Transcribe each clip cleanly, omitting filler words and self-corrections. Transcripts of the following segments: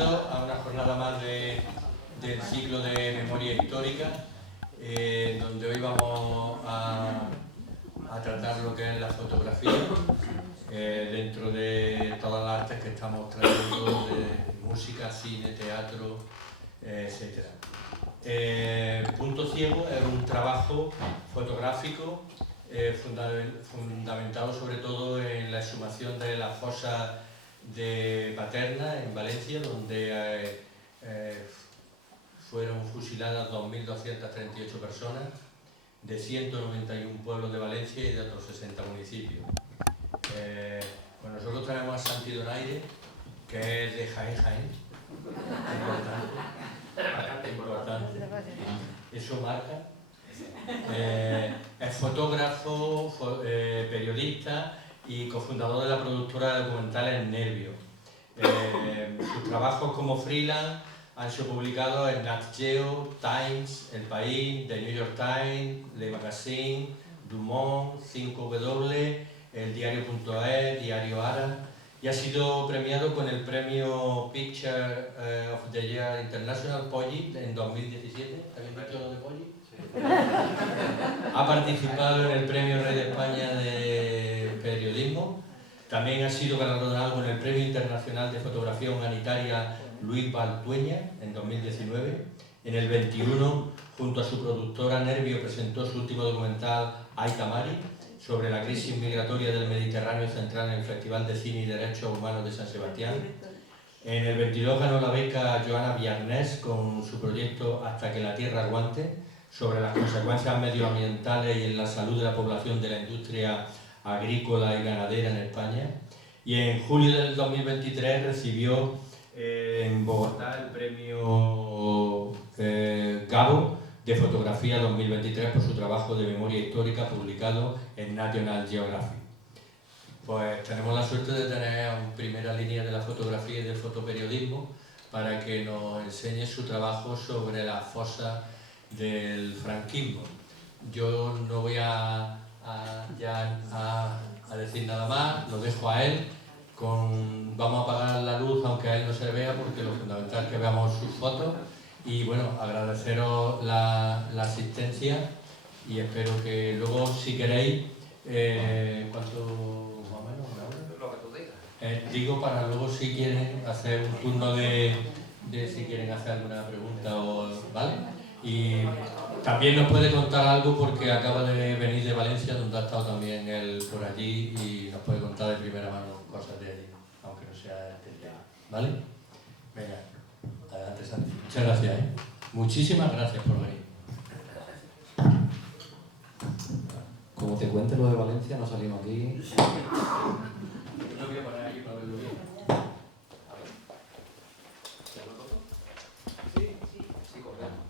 Bienvenido a una jornada más del ciclo de memoria histórica, donde hoy vamos a tratar lo que es la fotografía dentro de todas las artes que estamos trayendo, de música, cine, teatro, etc. Punto Ciego es un trabajo fotográfico fundamentado sobre todo en la exhumación de la fosa de Paterna, en Valencia, donde fueron fusiladas 2.238 personas de 191 pueblos de Valencia y de otros 60 municipios. Bueno, nosotros tenemos a Santi Donaire, que es de Jaén, importante. Eso marca. Es fotógrafo, periodista y cofundador de la productora de documentales Nervio. Sus trabajos como freelance han sido publicados en Nat Geo, Times, El País, The New York Times, Le Magazine, Dumont, 5W, El Diario.es, Diario Ara, y ha sido premiado con el premio Picture of the Year International Polly en 2017. ¿Habéis visto lo de Polly? Ha participado en el Premio Rey de España de Periodismo. También ha sido galardonado con el Premio Internacional de Fotografía Humanitaria Luis Baltueña en 2019. En el 21, junto a su productora Nervio, presentó su último documental Aita Mari, sobre la crisis migratoria del Mediterráneo central en el Festival de Cine y Derechos Humanos de San Sebastián. En el 22 ganó la beca Joana Viarnés con su proyecto Hasta que la tierra aguante, sobre las consecuencias medioambientales y en la salud de la población de la industria agrícola y ganadera en España. Y en julio del 2023 recibió en Bogotá el premio Gabo de Fotografía 2023 por su trabajo de memoria histórica publicado en National Geographic. Pues tenemos la suerte de tener a primera línea de la fotografía y del fotoperiodismo para que nos enseñe su trabajo sobre la fosa del franquismo. Yo no voy a decir nada más, lo dejo a él. Vamos a apagar la luz aunque a él no se le vea, porque lo fundamental es que veamos sus fotos. Y bueno, agradeceros la asistencia y espero que luego, si queréis, ¿cuánto más o menos? ¿Una hora? Lo que tú digas. Digo, para luego, si quieren, hacer un turno de si quieren hacer alguna pregunta, ¿vale? Y también nos puede contar algo porque acaba de venir de Valencia, donde ha estado también él por allí, y nos puede contar de primera mano cosas de allí, aunque no sea este tema, ¿vale? Venga, adelante, Santi. Muchas gracias, ¿eh? Muchísimas gracias por venir. Como te cuente lo de Valencia, nos salimos aquí. Yo voy a poner aquí para verlo bien. Sí, correcto.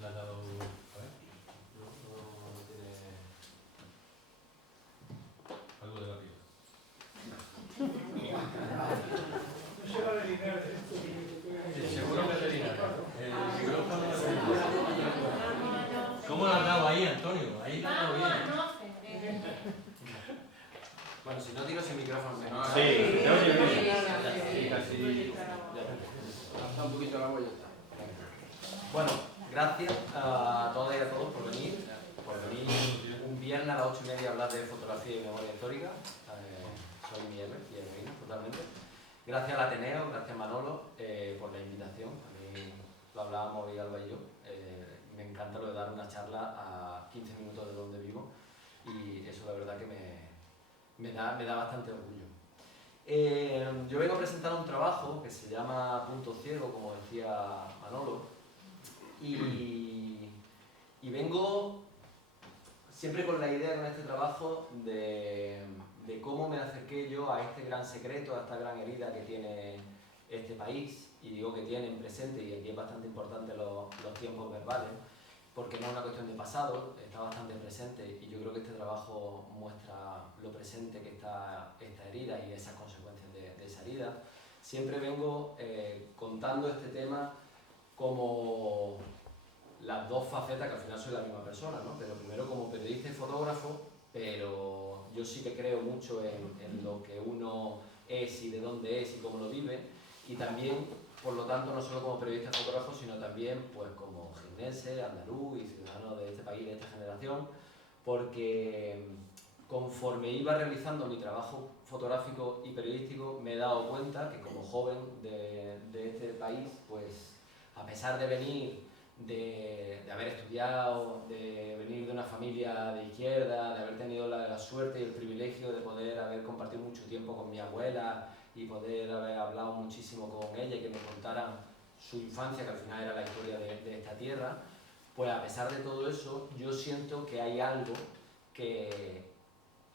Le ha dado... A ver. No tiene... Algo de la vida. Seguro veterinario. El micrófono de ¿Cómo lo has dado ahí, Antonio? Ahí lo has dado bien. Bueno, si no tiro sin micrófono, no. Sí, te oye bien. Sí, casi. Hasta un poquito la voy a estar. Bueno, gracias a todas y a todos por venir. Un viernes a las 8:30 a hablar de fotografía y memoria histórica. Soy Miguel y totalmente. Gracias al Ateneo, gracias Manolo por la invitación. A mí lo hablábamos hoy Alba y yo. Me encanta lo de dar una charla a 15 minutos de donde vivo y eso la verdad que me da bastante orgullo. Yo vengo a presentar un trabajo que se llama Punto Ciego, como decía Manolo, y vengo siempre con la idea con este trabajo de cómo me acerqué yo a este gran secreto, a esta gran herida que tiene este país, y digo que tiene en presente, y aquí es bastante importante los tiempos verbales, porque no es una cuestión de pasado, está bastante presente, y yo creo que este trabajo muestra lo presente que está esta herida y esas consecuencias de esa herida. Siempre vengo contando este tema como las dos facetas, que al final soy la misma persona, ¿no? Pero primero como periodista y fotógrafo, pero yo sí que creo mucho en lo que uno es y de dónde es y cómo lo vive, y también, por lo tanto, no solo como periodista fotógrafo, sino también pues, como jiennense, andaluz y ciudadano de este país, de esta generación, porque conforme iba realizando mi trabajo fotográfico y periodístico, me he dado cuenta que como joven de este país, pues a pesar de venir, de haber estudiado, de venir de una familia de izquierda, de haber tenido la suerte y el privilegio de poder haber compartido mucho tiempo con mi abuela y poder haber hablado muchísimo con ella y que me contara su infancia, que al final era la historia de esta tierra, pues a pesar de todo eso, yo siento que hay algo que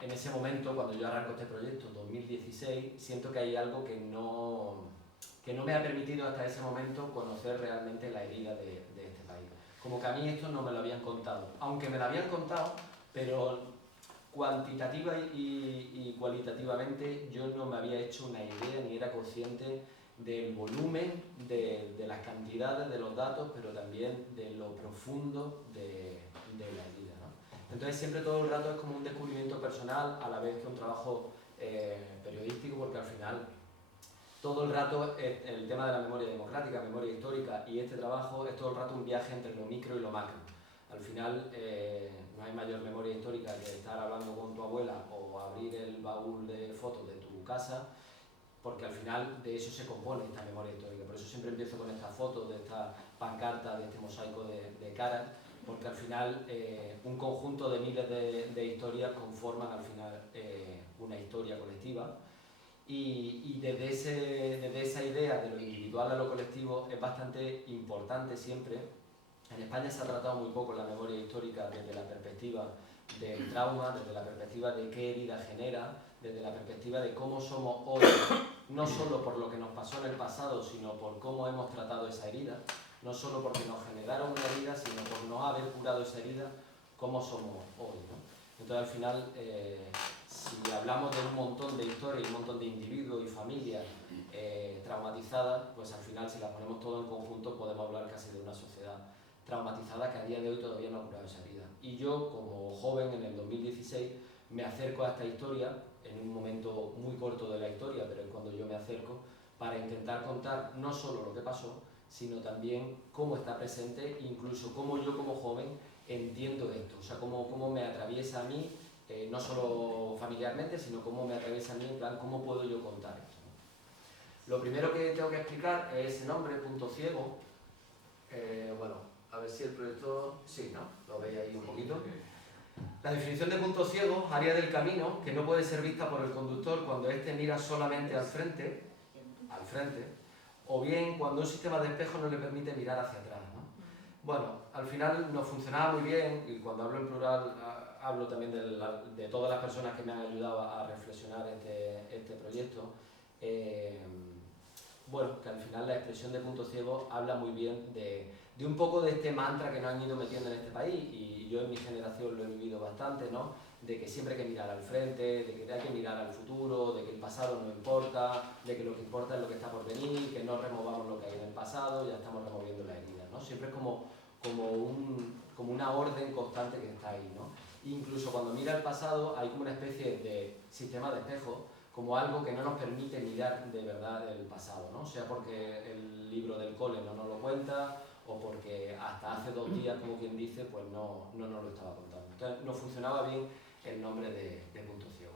en ese momento, cuando yo arranco este proyecto, en 2016, siento que hay algo que no me ha permitido hasta ese momento conocer realmente la herida de este país. Como que a mí esto no me lo habían contado, aunque me lo habían contado, pero cuantitativa y cualitativamente yo no me había hecho una idea ni era consciente del volumen, de las cantidades, de los datos, pero también de lo profundo de la herida, ¿no? Entonces siempre todo el rato es como un descubrimiento personal a la vez que un trabajo periodístico, porque al final todo el rato el tema de la memoria democrática, memoria histórica y este trabajo es todo el rato un viaje entre lo micro y lo macro. Al final no hay mayor memoria histórica que estar hablando con tu abuela o abrir el baúl de fotos de tu casa, porque al final de eso se compone esta memoria histórica. Por eso siempre empiezo con estas fotos, de esta pancarta, de este mosaico de caras, porque al final un conjunto de miles de historias conforman al final una historia colectiva. Y desde esa idea de lo individual a lo colectivo es bastante importante siempre. En España se ha tratado muy poco la memoria histórica desde la perspectiva del trauma, desde la perspectiva de qué herida genera, desde la perspectiva de cómo somos hoy, no solo por lo que nos pasó en el pasado, sino por cómo hemos tratado esa herida, no solo porque nos generaron una herida, sino por no haber curado esa herida, cómo somos hoy, ¿no? Entonces al final, si hablamos de un montón de historias, un montón de individuos y familias traumatizadas, pues al final si las ponemos todo en conjunto podemos hablar casi de una sociedad traumatizada que a día de hoy todavía no ha curado esa herida. Y yo, como joven, en el 2016, me acerco a esta historia, en un momento muy corto de la historia, pero es cuando yo me acerco, para intentar contar no solo lo que pasó, sino también cómo está presente, incluso cómo yo como joven entiendo esto, o sea, cómo me atraviesa a mí, no solo familiarmente, sino cómo me atraviesa a mí, en plan, cómo puedo yo contar esto, ¿no? Lo primero que tengo que explicar es ese nombre, punto ciego. Bueno, a ver si el proyector... Sí, ¿no? Lo veis ahí un poquito. La definición de punto ciego, área del camino, que no puede ser vista por el conductor cuando éste mira solamente al frente, o bien cuando un sistema de espejo no le permite mirar hacia atrás, ¿no? Bueno, al final nos funcionaba muy bien, y cuando hablo en plural hablo también de todas las personas que me han ayudado a reflexionar este proyecto. Bueno, que al final la expresión de punto ciego habla muy bien de un poco de este mantra que nos han ido metiendo en este país, y yo en mi generación lo he vivido bastante, ¿no? De que siempre hay que mirar al frente, de que hay que mirar al futuro, de que el pasado no importa, de que lo que importa es lo que está por venir, que no removamos lo que hay en el pasado, ya estamos removiendo la herida, ¿no? Siempre es como una orden constante que está ahí, ¿no? Incluso cuando mira el pasado hay como una especie de sistema de espejo, como algo que no nos permite mirar de verdad el pasado, ¿no? Sea porque el libro del cole no nos lo cuenta, o porque hasta hace 2 días, como quien dice, pues no nos lo estaba contando. Entonces no funcionaba bien el nombre de punto ciego.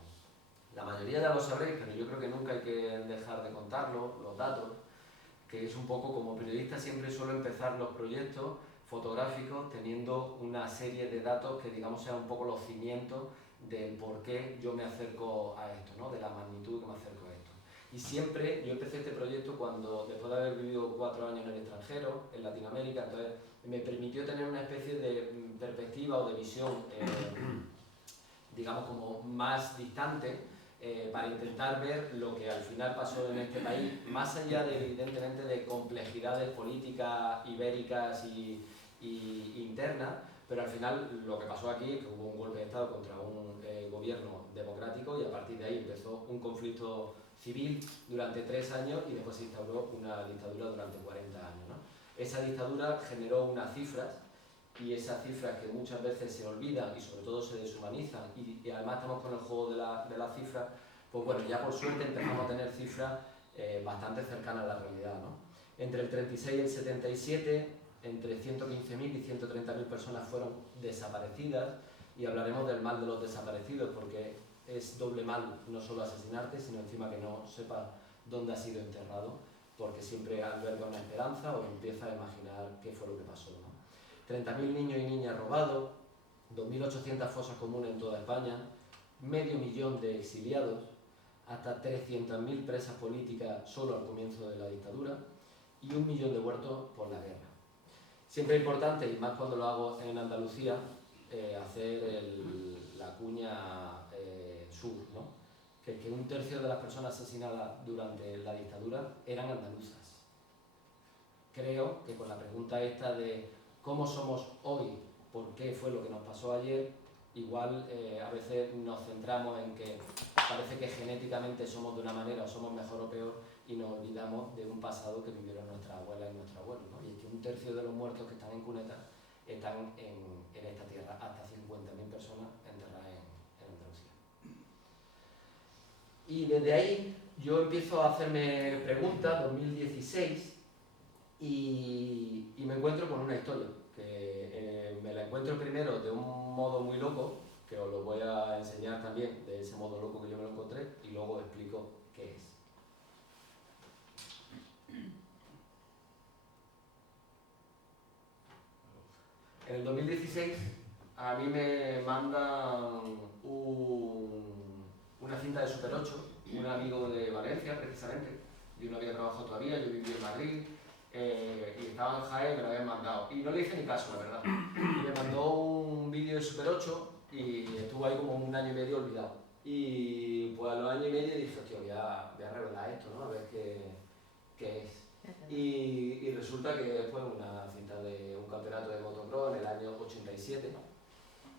La mayoría ya lo sabréis, pero yo creo que nunca hay que dejar de contarlo, los datos, que es un poco como periodista siempre suelo empezar los proyectos fotográficos teniendo una serie de datos que digamos sean un poco los cimientos del por qué yo me acerco a esto, ¿no? De la magnitud que me acerco a esto. Y siempre, yo empecé este proyecto cuando, después de haber vivido 4 años en el extranjero, en Latinoamérica, entonces me permitió tener una especie de perspectiva o de visión, digamos como más distante, para intentar ver lo que al final pasó en este país, más allá de, evidentemente, de complejidades políticas ibéricas y internas, pero al final lo que pasó aquí es que hubo un golpe de Estado contra un gobierno democrático, y a partir de ahí empezó un conflicto civil durante 3 años y después se instauró una dictadura durante 40 años, ¿no? Esa dictadura generó unas cifras, y esas cifras que muchas veces se olvidan y sobre todo se deshumanizan, y además estamos con el juego de las cifras, Pues bueno, ya por suerte empezamos a tener cifras bastante cercanas a la realidad, ¿no? Entre el 36 y el 77, entre 115.000 y 130.000 personas fueron desaparecidas, y hablaremos del mal de los desaparecidos, porque es doble mal no solo asesinarte, sino encima que no sepas dónde ha sido enterrado, porque siempre alberga una esperanza o empieza a imaginar qué fue lo que pasó, ¿no? 30.000 niños y niñas robados, 2.800 fosas comunes en toda España, medio millón de exiliados, hasta 300.000 presas políticas solo al comienzo de la dictadura y 1 millón de muertos por la guerra. Siempre es importante, y más cuando lo hago en Andalucía, hacer la cuña sur, ¿no? Que 1/3 de las personas asesinadas durante la dictadura eran andaluzas. Creo que con la pregunta esta de cómo somos hoy, por qué fue lo que nos pasó ayer, igual a veces nos centramos en que parece que genéticamente somos de una manera o somos mejor o peor, y nos olvidamos de un pasado que vivieron nuestras abuelas y nuestros abuelos, ¿no? Y es que 1/3 de los muertos que están en cunetas están en esta tierra, hasta 50.000 personas enterradas en Andalucía. Y desde ahí yo empiezo a hacerme preguntas, 2016, y me encuentro con una historia, que me la encuentro primero de un modo muy loco, que os lo voy a enseñar también, de ese modo loco que yo me lo encontré, y luego os explico qué es. En el 2016 a mí me mandan una cinta de Super 8, un amigo de Valencia precisamente, yo no había trabajado todavía, yo vivía en Madrid, y estaba en Jaén, me lo habían mandado, y no le hice ni caso, la verdad. Y me mandó un vídeo de Super 8 y estuvo ahí como 1 año y medio olvidado. Y pues a los años y medio dije, hostia, voy a revelar esto, ¿no? A ver qué es. Y resulta que fue una cinta de un campeonato de motocross en el año 87,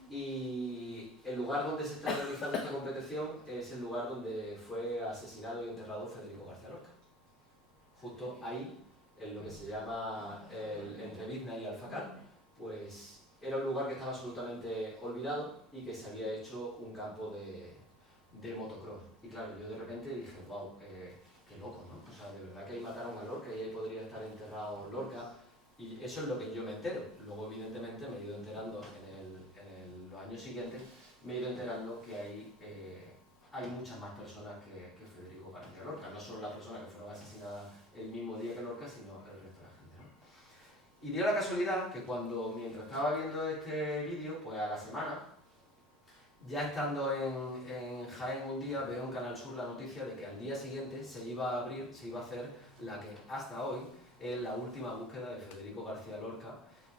y el lugar donde se está realizando esta competición es el lugar donde fue asesinado y enterrado Federico García Lorca. Justo ahí, en lo que se llama entre Bizna y Alfacar, pues era un lugar que estaba absolutamente olvidado y que se había hecho un campo de motocross. Y claro, yo de repente dije, wow, qué loco, ¿no? O sea, de verdad que ahí mataron a Lorca y ahí podría estar enterrado Lorca, y eso es lo que yo me entero. Luego, evidentemente, me he ido enterando en los años siguientes, me he ido enterando que hay muchas más personas que Federico García Lorca, no solo las personas que fueron asesinadas el mismo día que Lorca, sino el resto de la gente, ¿no? Y dio la casualidad que mientras estaba viendo este vídeo, pues a la semana, ya estando en Jaén un día, veo en Canal Sur la noticia de que al día siguiente se iba a hacer la que hasta hoy es la última búsqueda de Federico García Lorca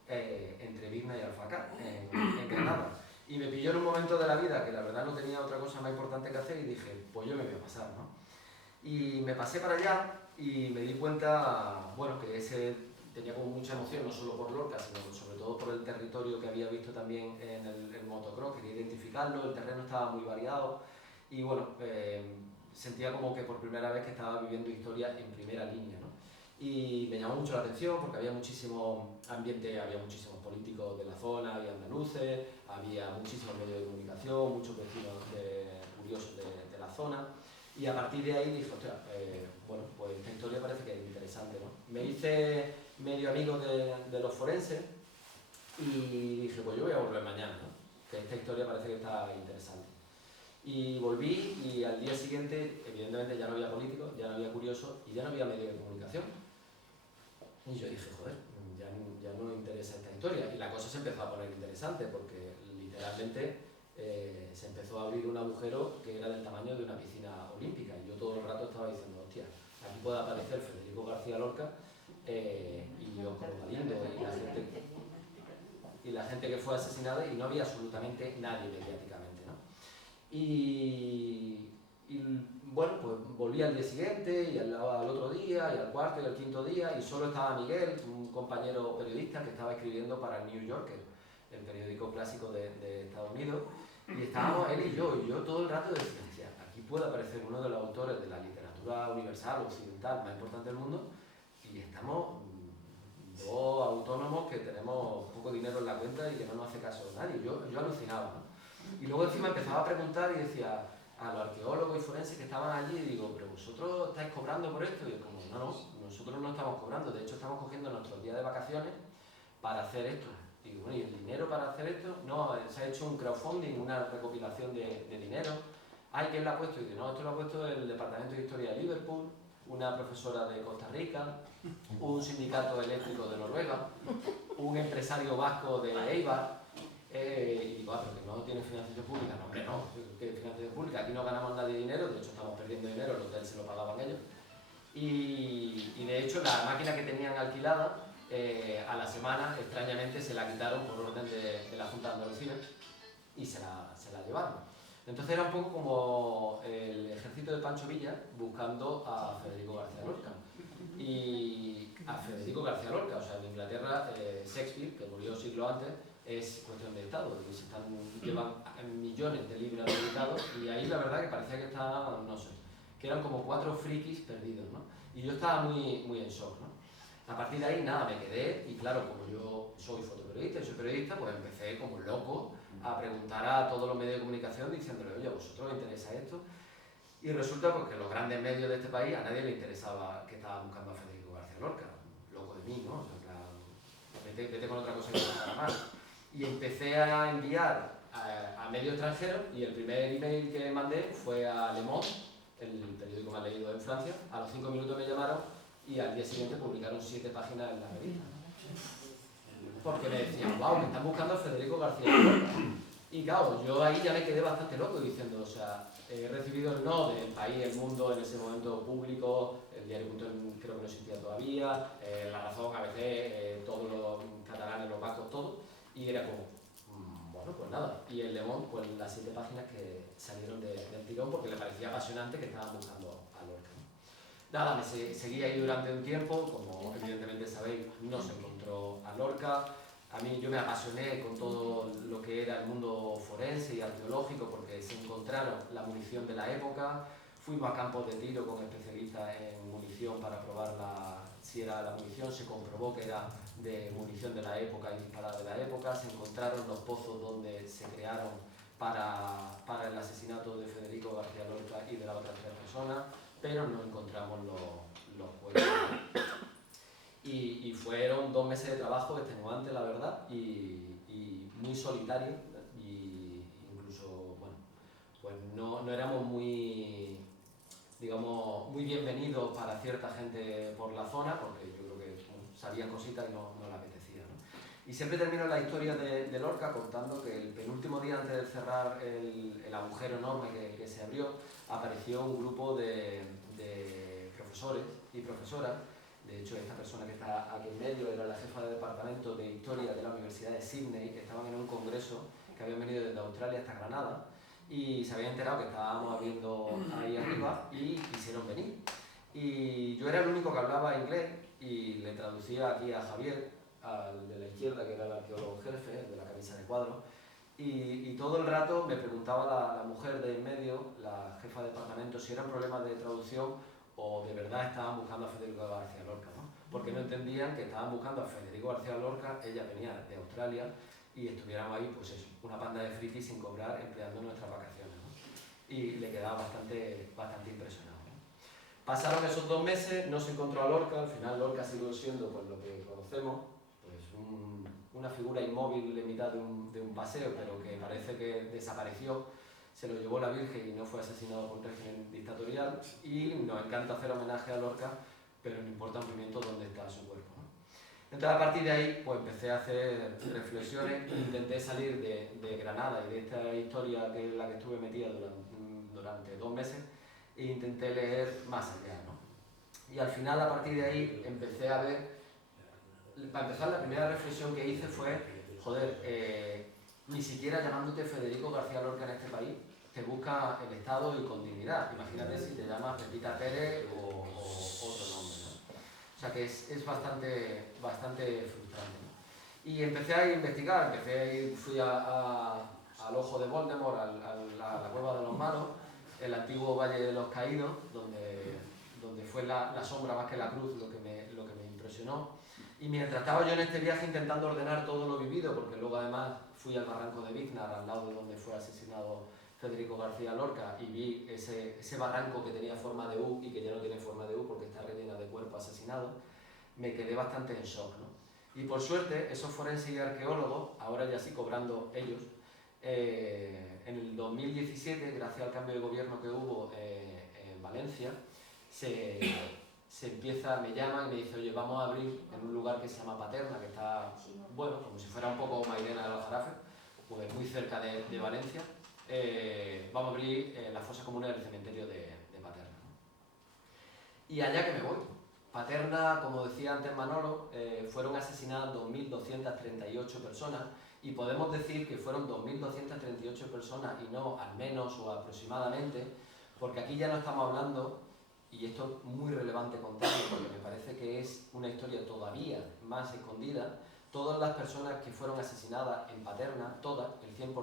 entre Bizna y Alfacar, en Granada. Y me pilló en un momento de la vida que la verdad no tenía otra cosa más importante que hacer, y dije, pues yo me voy a pasar, ¿no? Y me pasé para allá y me di cuenta, bueno, que tenía como mucha emoción, no solo por Lorca, sino sobre todo por el territorio que había visto también en el motocross, quería identificarlo, el terreno estaba muy variado, y bueno, sentía como que por primera vez que estaba viviendo historia en primera línea, ¿no? Y me llamó mucho la atención porque había muchísimo ambiente, había muchísimos políticos de la zona, había andaluces, había muchísimos medios de comunicación, muchos vecinos curiosos de la zona. Y a partir de ahí dije, ostras, bueno, pues esta historia parece que es interesante, ¿no? Me hice medio amigo de los forenses y dije, pues yo voy a volver mañana, ¿no? Que esta historia parece que está interesante. Y volví, y al día siguiente, evidentemente ya no había políticos, ya no había curiosos y ya no había medios de comunicación. Y yo dije, joder, ya no me interesa esta historia. Y la cosa se empezó a poner interesante porque literalmente se empezó a abrir un agujero que era del tamaño de una piscina olímpica, y yo todo el rato estaba diciendo, hostia, aquí puede aparecer Federico García Lorca y yo como Galindo y la gente que fue asesinada, y no había absolutamente nadie mediáticamente, ¿no? Y bueno, pues volví al día siguiente, y al otro día, y al cuarto y al quinto día, y solo estaba Miguel, un compañero periodista que estaba escribiendo para el New Yorker, el periódico clásico de Estados Unidos, y estábamos él y yo todo el rato decía, aquí puede aparecer uno de los autores de la literatura universal, occidental, más importante del mundo, y estamos dos autónomos que tenemos poco dinero en la cuenta y que no nos hace caso nadie. Yo alucinaba, ¿no? Y luego encima empezaba a preguntar y decía, a los arqueólogos y forenses que estaban allí y digo, pero vosotros estáis cobrando por esto, y es como, no, nosotros no estamos cobrando, de hecho estamos cogiendo nuestros días de vacaciones para hacer esto. Digo, bueno, ¿y el dinero para hacer esto? No, se ha hecho un crowdfunding, una recopilación de dinero. Ay, ¿quién lo ha puesto? Y digo, no, esto lo ha puesto el Departamento de Historia de Liverpool, una profesora de Costa Rica, un sindicato eléctrico de Noruega, un empresario vasco de Eibar, y digo, pero que no tiene financiación pública. No, hombre, no, ¿qué financiación pública? Aquí no ganamos nadie dinero, de hecho estamos perdiendo dinero, el hotel se lo pagaban ellos. Y de hecho la máquina que tenían alquilada, a la semana, extrañamente, se la quitaron por orden de la Junta de Andalucía y se la llevaron. Entonces era un poco como el ejército de Pancho Villa buscando a Federico García Lorca. Y a Federico García Lorca, o sea, en Inglaterra, Shakespeare, que murió siglo antes, es cuestión de Estado, y llevan millones de libros publicados, y ahí la verdad que parecía que estaban, no sé, que eran como 4 frikis perdidos, ¿no? Y yo estaba muy en shock, ¿no? A partir de ahí, nada, me quedé, y claro, como yo soy fotoperiodista y soy periodista, pues empecé como loco a preguntar a todos los medios de comunicación diciéndole, oye, ¿a vosotros os interesa esto? Y resulta pues, que los grandes medios de este país a nadie le interesaba que estaba buscando a Federico García Lorca. Loco de mí, ¿no? O sea, vete con otra cosa que no para más. Y empecé a enviar a medios extranjeros y el primer email que mandé fue a Le Monde, el periódico más leído en Francia. A los 5 minutos me llamaron y al día siguiente publicaron 7 páginas en la revista. Porque me decían, wow, me están buscando a Federico García Lorca. Y claro, yo ahí ya me quedé bastante loco diciendo, o sea, he recibido el no del país, el mundo, en ese momento público, el diario.es creo que no existía todavía, La Razón, ABC, todos los catalanes, los vascos, todo, y era como, bueno, pues nada. Y el Le Monde, pues las 7 páginas que salieron del tirón porque le parecía apasionante que estaban buscando a Lorca. Nada, me seguí ahí durante un tiempo, como evidentemente sabéis, no se encontró a Lorca. A mí yo me apasioné con todo lo que era el mundo forense y arqueológico porque se encontraron la munición de la época, fuimos a campos de tiro con especialistas en munición para probar si era la munición, se comprobó que era de munición de la época y disparada de la época, se encontraron los pozos donde se crearon para el asesinato de Federico García Lorca y de las otras 3 personas, pero no encontramos los cuerpos. Y fueron 2 meses de trabajo extenuantes, la verdad, y muy solitarios, y incluso, bueno, pues no éramos muy, digamos, muy bienvenidos para cierta gente por la zona, porque yo creo que sabían cositas y no les apetecía, ¿no? Y siempre termino la historia de Lorca contando que el penúltimo día antes de cerrar el agujero enorme que se abrió, apareció un grupo de profesores y profesoras. De hecho, esta persona que está aquí en medio era la jefa de departamento de Historia de la Universidad de Sydney, que estaban en un congreso que habían venido desde Australia hasta Granada y se habían enterado que estábamos abriendo ahí arriba y quisieron venir. Y yo era el único que hablaba inglés y le traducía aquí a Javier, al de la izquierda, que era el arqueólogo jefe, el de la camisa de cuadro, y todo el rato me preguntaba la mujer de en medio, la jefa de departamento, si eran problemas de traducción o de verdad estaban buscando a Federico García Lorca, ¿no? Porque no entendían que estaban buscando a Federico García Lorca, ella venía de Australia y estuviéramos ahí, pues eso, una panda de frikis sin cobrar, empleando nuestras vacaciones, ¿no? Y le quedaba bastante impresionado, ¿no? Pasaron esos 2 meses, no se encontró a Lorca, al final Lorca siguió siendo pues, lo que conocemos, pues una figura inmóvil en mitad de un paseo, pero que parece que desapareció. Se lo llevó la Virgen y no fue asesinado por un régimen dictatorial, y nos encanta hacer homenaje a Lorca, pero no importa un pimiento dónde está su cuerpo, ¿no? Entonces a partir de ahí pues empecé a hacer reflexiones, intenté salir de Granada y de esta historia que es la que estuve metida durante 2 meses e intenté leer más allá, ¿no? Y al final a partir de ahí empecé a ver, para empezar la primera reflexión que hice fue, joder, ni siquiera llamándote Federico García Lorca en este país te busca el Estado y con dignidad. Imagínate si te llamas Pepita Pérez o otro nombre, ¿no? O sea que es bastante frustrante, ¿no? Y empecé a investigar, fui al Ojo de Voldemort, a la Cueva de los Malos, el antiguo Valle de los Caídos, donde fue la sombra más que la cruz lo que me impresionó. Y mientras estaba yo en este viaje intentando ordenar todo lo vivido, porque luego además fui al barranco de Biznar, al lado de donde fue asesinado Federico García Lorca y vi ese barranco que tenía forma de U y que ya no tiene forma de U porque está rellena de cuerpos asesinados, me quedé bastante en shock, ¿no? Y por suerte, esos forenses y arqueólogos, ahora ya sí cobrando ellos, en el 2017, gracias al cambio de gobierno que hubo en Valencia, me llaman y me dicen, oye, vamos a abrir en un lugar que se llama Paterna, que está, bueno, como si fuera un poco Mairena de los Jarafes, pues muy cerca de Valencia, vamos a abrir la fosa común del cementerio de Paterna, ¿no? Y allá que me voy. Paterna, como decía antes Manolo, fueron asesinadas 2.238 personas y podemos decir que fueron 2.238 personas y no al menos o aproximadamente, porque aquí ya no estamos hablando, y esto es muy relevante contarlo porque me parece que es una historia todavía más escondida, todas las personas que fueron asesinadas en Paterna, todas, el 100%,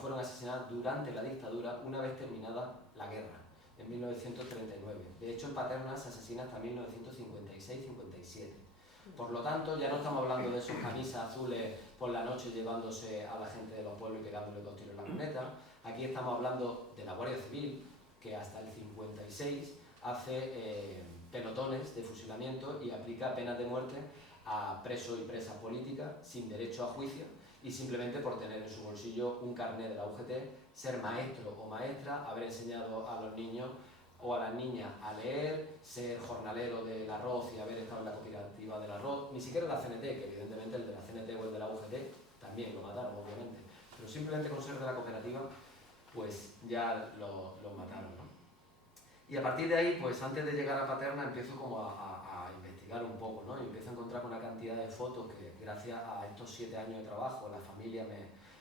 fueron asesinadas durante la dictadura una vez terminada la guerra, en 1939. De hecho, en Paterna se asesina hasta 1956-57. Por lo tanto, ya no estamos hablando de esos camisas azules por la noche llevándose a la gente de los pueblos y pegándole 2 tiros en la cuneta. Aquí estamos hablando de la Guardia Civil, que hasta el 56 hace pelotones de fusilamiento y aplica penas de muerte a presos y presas políticas sin derecho a juicio y simplemente por tener en su bolsillo un carnet de la UGT, ser maestro o maestra, haber enseñado a los niños o a las niñas a leer, ser jornalero del arroz y haber estado en la cooperativa del arroz, ni siquiera la CNT, que evidentemente el de la CNT o el de la UGT también lo mataron, obviamente, pero simplemente con ser de la cooperativa, pues ya lo mataron, ¿no? Y a partir de ahí, pues antes de llegar a Paterna empiezo como a investigar un poco, ¿no? Y empiezo a encontrar con una cantidad de fotos que gracias a estos 7 años de trabajo, la familia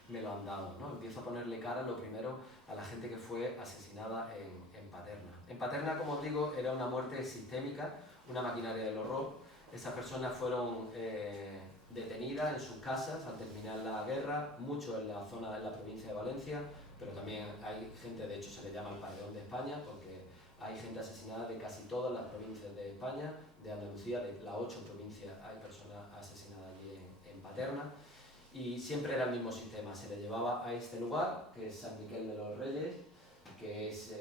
me lo han dado, ¿no? Empiezo a ponerle cara, lo primero, a la gente que fue asesinada en Paterna. En Paterna, como os digo, era una muerte sistémica, una maquinaria del horror. Esas personas fueron detenidas en sus casas al terminar la guerra, muchos en la zona de la provincia de Valencia, pero también hay gente, de hecho se le llama el Paredón de España, porque hay gente asesinada de casi todas las provincias de España, de Andalucía, de las 8 provincias hay personas asesinadas allí en Paterna. Y siempre era el mismo sistema, se le llevaba a este lugar, que es San Miquel de los Reyes, que es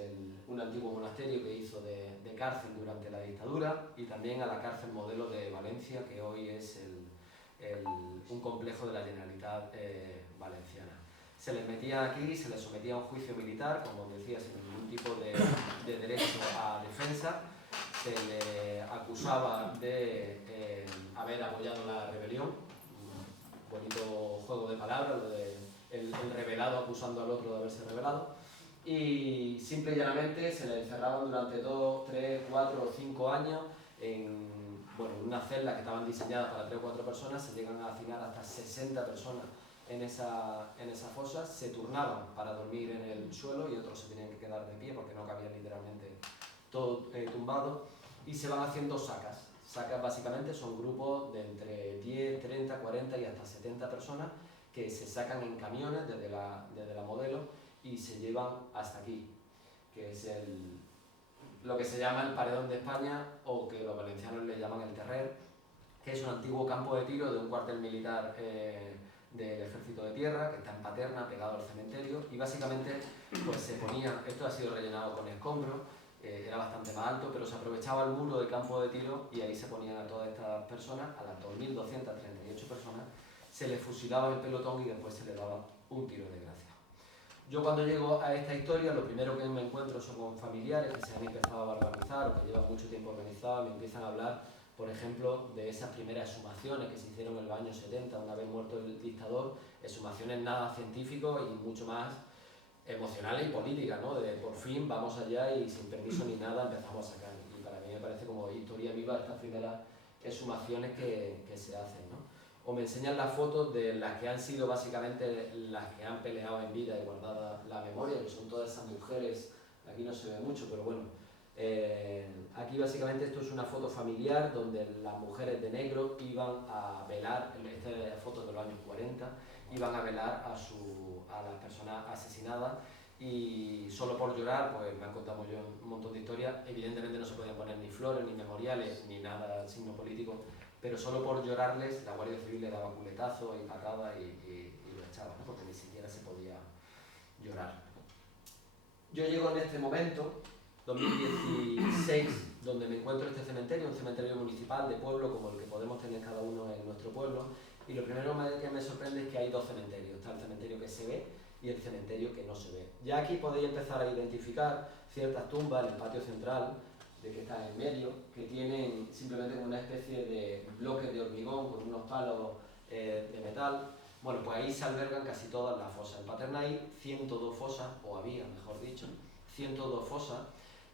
un antiguo monasterio que hizo de cárcel durante la dictadura, y también a la cárcel modelo de Valencia, que hoy es un complejo de la Generalitat valenciana. Se les metía aquí, se les sometía a un juicio militar, como decía, sin ningún tipo de derecho a defensa. Se le acusaba de haber apoyado la rebelión, un bonito juego de palabras, lo de el rebelado acusando al otro de haberse rebelado, y simple y llanamente se le encerraban durante 2, 3, 4 o 5 años en una celda que estaban diseñadas para 3 o 4 personas. Se llegan a hacinar hasta 60 personas en esa fosa, se turnaban para dormir en el suelo y otros se tenían que quedar de pie porque no cabían literalmente todo tumbado, y se van haciendo sacas. Sacas básicamente son grupos de entre 10, 30, 40 y hasta 70 personas que se sacan en camiones desde la modelo y se llevan hasta aquí, que es lo que se llama el Paredón de España, o que los valencianos le llaman el Terrer, que es un antiguo campo de tiro de un cuartel militar del Ejército de Tierra, que está en Paterna, pegado al cementerio, y básicamente pues se ponía, esto ha sido rellenado con escombros, era bastante más alto, pero se aprovechaba el muro del campo de tiro y ahí se ponían a todas estas personas, a las 2.238 personas, se les fusilaba el pelotón y después se les daba un tiro de gracia. Yo cuando llego a esta historia, lo primero que me encuentro son con familiares que se han empezado a barbarizar o que llevan mucho tiempo organizados, me empiezan a hablar, por ejemplo, de esas primeras exhumaciones que se hicieron en los años 70, una vez muerto el dictador, exhumaciones nada científicos y mucho más emocionales y políticas, ¿no? De por fin vamos allá y sin permiso ni nada empezamos a sacar. Y para mí me parece como historia viva estas primeras exhumaciones que se hacen, ¿no? O me enseñan las fotos de las que han sido básicamente las que han peleado en vida y guardada la memoria, que son todas esas mujeres. Aquí no se ve mucho, pero bueno, aquí básicamente esto es una foto familiar donde las mujeres de negro iban a velar, esta es foto de los años 40, iban a velar a las personas asesinadas, y solo por llorar, pues me han contado yo un montón de historias. Evidentemente no se podían poner ni flores, ni memoriales, ni nada, signo político, pero solo por llorarles la Guardia Civil le daba culetazos y patadas y lo echaba, ¿no? Porque ni siquiera se podía llorar. Yo llego en este momento, 2016, donde me encuentro en este cementerio, un cementerio municipal de pueblo como el que podemos tener cada uno en nuestro pueblo, y lo primero que me sorprende es que hay dos cementerios. Está el cementerio que se ve y el cementerio que no se ve. Ya aquí podéis empezar a identificar ciertas tumbas en el patio central, de que está en medio, que tienen simplemente una especie de bloques de hormigón con unos palos de metal. Bueno, pues ahí se albergan casi todas las fosas. En Paterna hay 102 fosas, o había, mejor dicho, 102 fosas.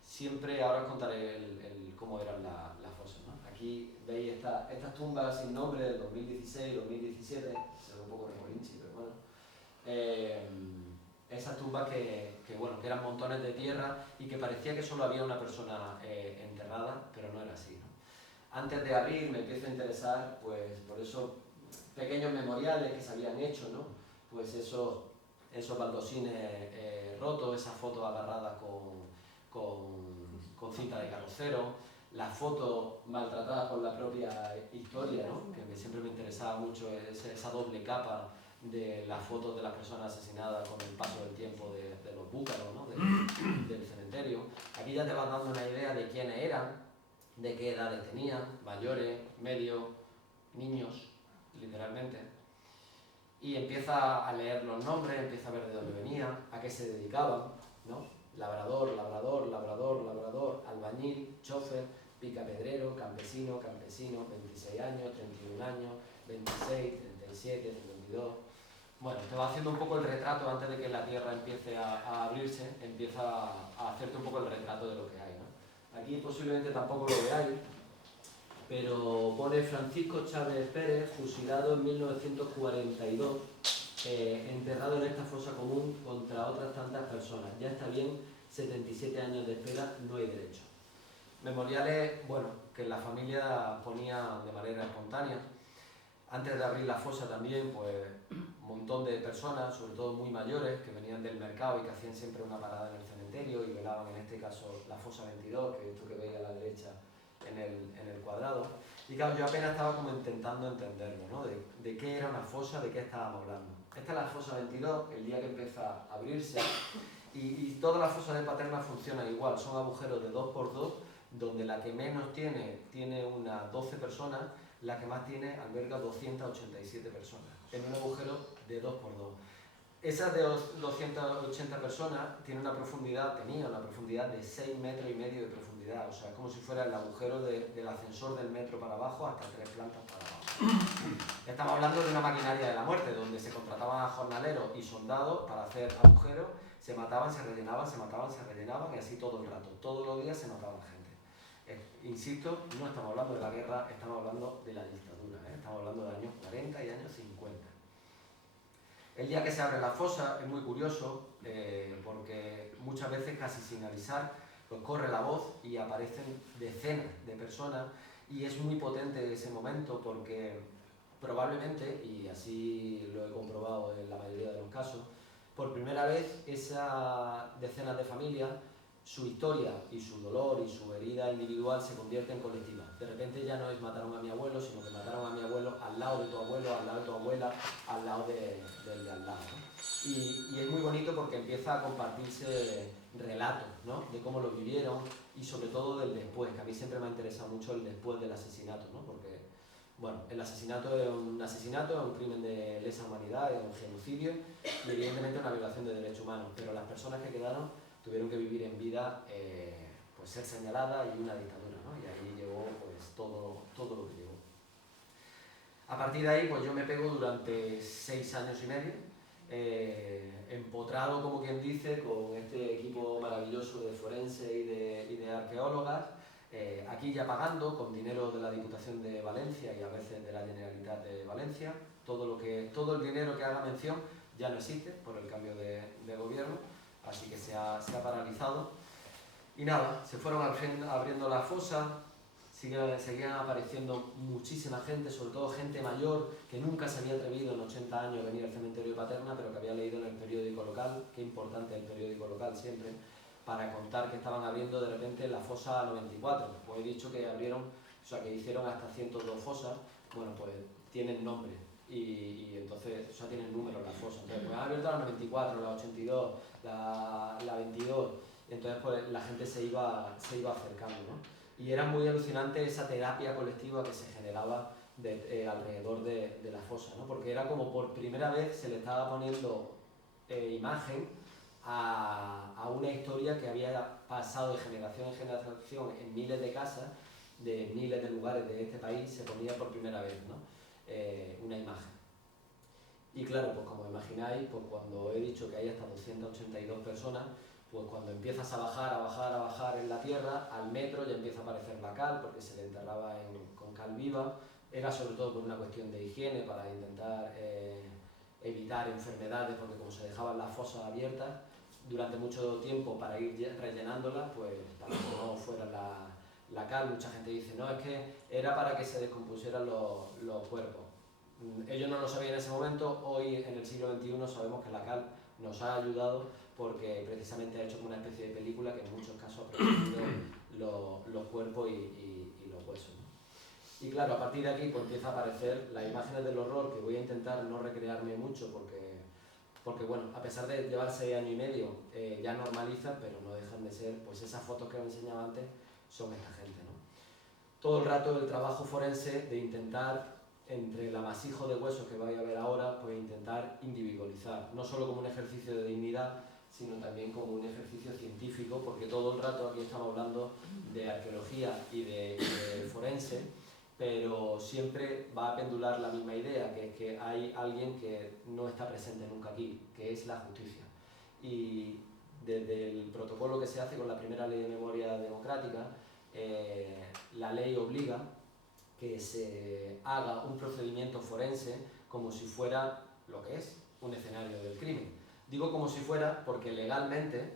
Siempre, ahora os contaré cómo eran las fosas, ¿no? Aquí veis estas tumbas sin nombre del 2016, 2017, se ve un poco remolinchi, pero bueno. Esas tumbas que eran montones de tierra y que parecía que solo había una persona enterrada, pero no era así, ¿no? Antes de abrir me empiezo a interesar pues, por esos pequeños memoriales que se habían hecho, ¿no? Pues esos baldosines rotos, esas fotos agarradas con cinta de carrocero, las fotos maltratadas por la propia historia, ¿no? Que siempre me interesaba mucho esa doble capa de las fotos de las personas asesinadas con el paso del tiempo de los búcaros, ¿no? del cementerio. Aquí ya te vas dando una idea de quiénes eran, de qué edades tenían, mayores, medios, niños, literalmente. Y empieza a leer los nombres, empieza a ver de dónde venían, a qué se dedicaban, ¿no? Labrador, labrador, labrador, labrador, albañil, chofer, picapedrero, campesino, campesino, 26 años, 31 años, 26, 37, 52... Bueno, te va haciendo un poco el retrato antes de que la tierra empiece a abrirse, empieza a hacerte un poco el retrato de lo que hay, ¿no? Aquí posiblemente tampoco lo veáis, pero pone Francisco Chávez Pérez, fusilado en 1942, enterrado en esta fosa común contra otras tantas personas. Ya está bien, 77 años de espera, no hay derecho. Memoriales, bueno, que la familia ponía de manera espontánea. Antes de abrir la fosa también, pues, un montón de personas, sobre todo muy mayores, que venían del mercado y que hacían siempre una parada en el cementerio y velaban, en este caso, la fosa 22, que es esto que veis a la derecha en el cuadrado. Y claro, yo apenas estaba como intentando entenderlo, ¿no? De qué era una fosa, de qué estábamos hablando. Esta es la fosa 22, el día que empieza a abrirse, y todas las fosas de Paterna funcionan igual, son agujeros de 2x2, donde la que menos tiene unas 12 personas, la que más tiene alberga 287 personas, en un agujero de 2x2. Esas de 280 personas tenía una profundidad de 6,5 metros de profundidad, o sea, es como si fuera el agujero del ascensor del metro para abajo hasta 3 plantas para abajo. Estamos hablando de una maquinaria de la muerte, donde se contrataban a jornaleros y soldados para hacer agujeros, se mataban, se rellenaban, se mataban, se rellenaban, y así todo el rato. Todos los días se mataban gente. Insisto, no estamos hablando de la guerra, estamos hablando de la dictadura, estamos hablando de años 40 y años 50. El día que se abre la fosa es muy curioso, porque muchas veces, casi sin avisar, pues corre la voz y aparecen decenas de personas, y es muy potente ese momento porque probablemente, y así lo he comprobado en la mayoría de los casos, por primera vez esas decenas de familias, su historia y su dolor y su herida individual se convierte en colectiva. De repente ya no es mataron a mi abuelo, sino que mataron a mi abuelo al lado de tu abuelo, al lado de tu abuela, al lado del de al lado, ¿no? Y es muy bonito porque empieza a compartirse relatos, ¿no? De cómo lo vivieron y sobre todo del después, que a mí siempre me ha interesado mucho el después del asesinato, ¿no? Porque, bueno, el asesinato es un crimen de lesa humanidad, es un genocidio y evidentemente una violación de derechos humanos, pero las personas que quedaron tuvieron que vivir en vida, pues ser señaladas y una dictadura, ¿no? Y ahí llegó pues todo lo que llegó. A partir de ahí pues yo me pego durante 6 años y medio, empotrado, como quien dice, con este equipo maravilloso de forense y de arqueólogas, aquí ya pagando con dinero de la Diputación de Valencia y a veces de la Generalitat de Valencia. Todo el dinero que haga mención ya no existe por el cambio de gobierno, así que se ha paralizado. Y nada, se fueron abriendo las fosas, seguían apareciendo muchísima gente, sobre todo gente mayor que nunca se había atrevido en 80 años a venir al cementerio de Paterna, pero que había leído en el periódico local, qué importante es el periódico local siempre, para contar que estaban abriendo de repente la fosa 94. Pues he dicho que abrieron, o sea que hicieron hasta 102 fosas, bueno pues tienen nombre. y entonces, o sea, tienen números las fosas. Entonces, pues han abierto la 94, la 82, la 22, y entonces pues la gente se iba acercando, ¿no? Y era muy alucinante esa terapia colectiva que se generaba alrededor de la fosa, ¿no? Porque era como por primera vez se le estaba poniendo imagen a una historia que había pasado de generación en generación en miles de casas, de miles de lugares de este país, se ponía por primera vez, ¿no? Una imagen. Y claro, pues como imagináis, pues cuando he dicho que hay hasta 282 personas, pues cuando empiezas a bajar en la tierra, al metro ya empieza a aparecer la cal, porque se le enterraba con cal viva. Era sobre todo por una cuestión de higiene, para intentar evitar enfermedades, porque como se dejaban las fosas abiertas durante mucho tiempo para ir rellenándolas, pues para que no fuera la cal. Mucha gente dice, no, es que era para que se descompusieran los cuerpos. Ellos no lo sabían en ese momento. Hoy en el siglo XXI sabemos que la cal nos ha ayudado porque precisamente ha hecho como una especie de película que en muchos casos ha protegido los cuerpos y los huesos, ¿no? Y claro, a partir de aquí pues empieza a aparecer las imágenes del horror, que voy a intentar no recrearme mucho porque bueno, a pesar de llevar 6 años y medio, ya normalizan, pero no dejan de ser, pues esas fotos que os enseñaba antes son esta gente, ¿no? Todo el rato el trabajo forense de intentar, entre el amasijo de huesos que vais a ver ahora, pues intentar individualizar, no solo como un ejercicio de dignidad, sino también como un ejercicio científico, porque todo el rato aquí estamos hablando de arqueología y de forense, pero siempre va a pendular la misma idea, que es que hay alguien que no está presente nunca aquí, que es la justicia. Y desde el protocolo que se hace con la primera ley de memoria democrática, la ley obliga que se haga un procedimiento forense como si fuera lo que es un escenario del crimen. Digo como si fuera porque legalmente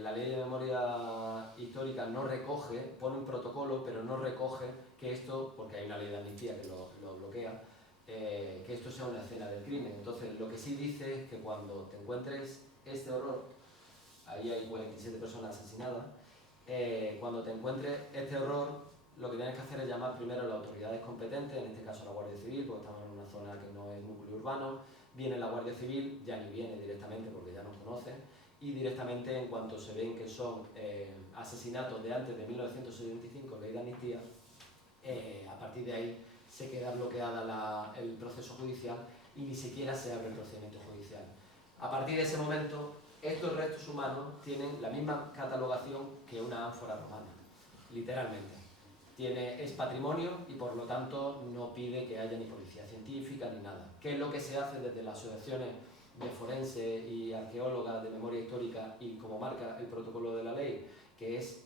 la ley de memoria histórica no recoge, pone un protocolo, pero no recoge que esto, porque hay una ley de amnistía que lo bloquea, que esto sea una escena del crimen. Entonces, lo que sí dice es que cuando te encuentres este horror, ahí hay 47 personas asesinadas, cuando te encuentres este horror, lo que tienes que hacer es llamar primero a las autoridades competentes, en este caso a la Guardia Civil, porque estamos en una zona que no es núcleo urbano. Viene la Guardia Civil, ya ni viene directamente porque ya nos conocen, y directamente en cuanto se ven que son asesinatos de antes de 1975, ley de amnistía, a partir de ahí se queda bloqueada el proceso judicial y ni siquiera se abre el procedimiento judicial. A partir de ese momento, estos restos humanos tienen la misma catalogación que una ánfora romana, literalmente. Es patrimonio y por lo tanto no pide que haya ni policía científica ni nada. ¿Qué es lo que se hace desde las asociaciones de forense y arqueólogas de memoria histórica y como marca el protocolo de la ley? Que es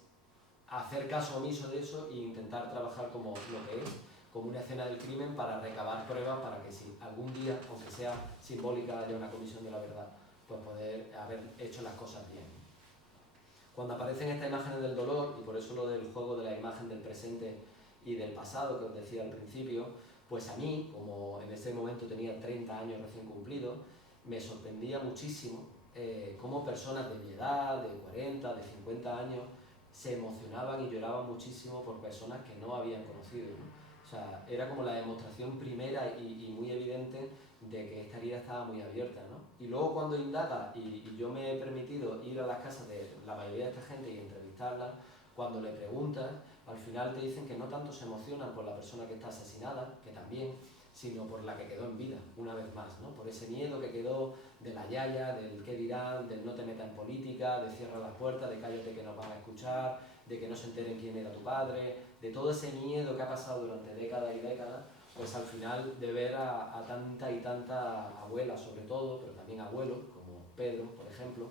hacer caso omiso de eso e intentar trabajar como lo que es, como una escena del crimen, para recabar pruebas para que si algún día, aunque sea simbólica, haya una comisión de la verdad, pues poder haber hecho las cosas bien. Cuando aparecen estas imágenes del dolor, y por eso lo del juego de la imagen del presente y del pasado que os decía al principio, pues a mí, como en ese momento tenía 30 años recién cumplidos, me sorprendía muchísimo cómo personas de mi edad, de 40, de 50 años, se emocionaban y lloraban muchísimo por personas que no habían conocido, ¿no? O sea, era como la demostración primera y muy evidente de que esta herida estaba muy abierta, ¿no? Y luego cuando indaga, y yo me he permitido ir a las casas de la mayoría de esta gente y entrevistarlas, cuando le preguntas, al final te dicen que no tanto se emocionan por la persona que está asesinada, que también, sino por la que quedó en vida, una vez más, ¿no? Por ese miedo que quedó de la yaya, del qué dirán, del no te metas en política, de cierra las puertas, de cállate que nos van a escuchar, de que no se enteren quién era tu padre, de todo ese miedo que ha pasado durante décadas y décadas, pues al final de ver a tanta y tanta abuela sobre todo, pero también abuelos, como Pedro, por ejemplo,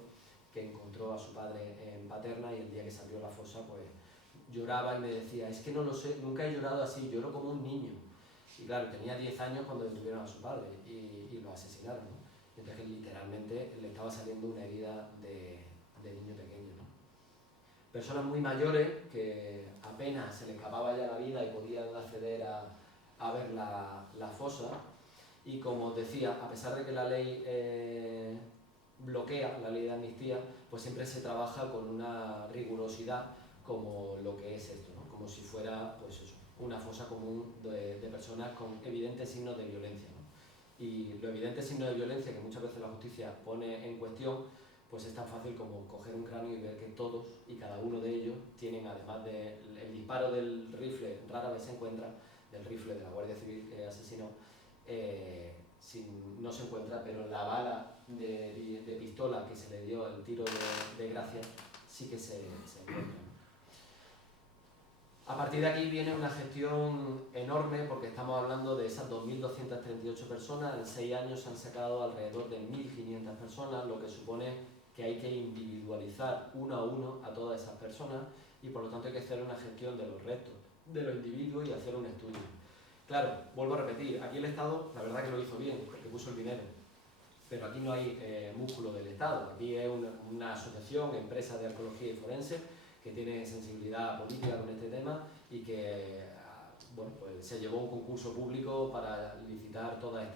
que encontró a su padre en Paterna y el día que salió la fosa, pues lloraba y me decía, es que no lo sé, nunca he llorado así, lloro como un niño. Y claro, tenía 10 años cuando detuvieron a su padre y lo asesinaron, ¿no? Entonces literalmente le estaba saliendo una herida de niño pequeño, ¿no? Personas muy mayores que apenas se les acababa ya la vida y podían acceder a ver la fosa, y como os decía, a pesar de que la ley bloquea, la ley de amnistía, pues siempre se trabaja con una rigurosidad como lo que es esto, ¿no? Como si fuera, pues eso, una fosa común de personas con evidentes signos de violencia, ¿no? y los evidentes signos de violencia que muchas veces la justicia pone en cuestión, pues es tan fácil como coger un cráneo y ver que todos y cada uno de ellos tienen, además del disparo del rifle, rara vez se encuentra, del rifle de la Guardia Civil que asesinó, no se encuentra, pero la bala de pistola que se le dio, el tiro de gracia, sí que se encuentra. A partir de aquí viene una gestión enorme, porque estamos hablando de esas 2.238 personas. En 6 años se han sacado alrededor de 1.500 personas, lo que supone que hay que individualizar uno a uno a todas esas personas y por lo tanto hay que hacer una gestión de los restos de los individuos y hacer un estudio. Claro, vuelvo a repetir, aquí el Estado la verdad que lo hizo bien, porque puso el dinero, pero aquí no hay músculo del Estado, aquí es una asociación, empresa de arqueología y forense, que tiene sensibilidad política con este tema y que bueno, pues se llevó un concurso público para licitar todas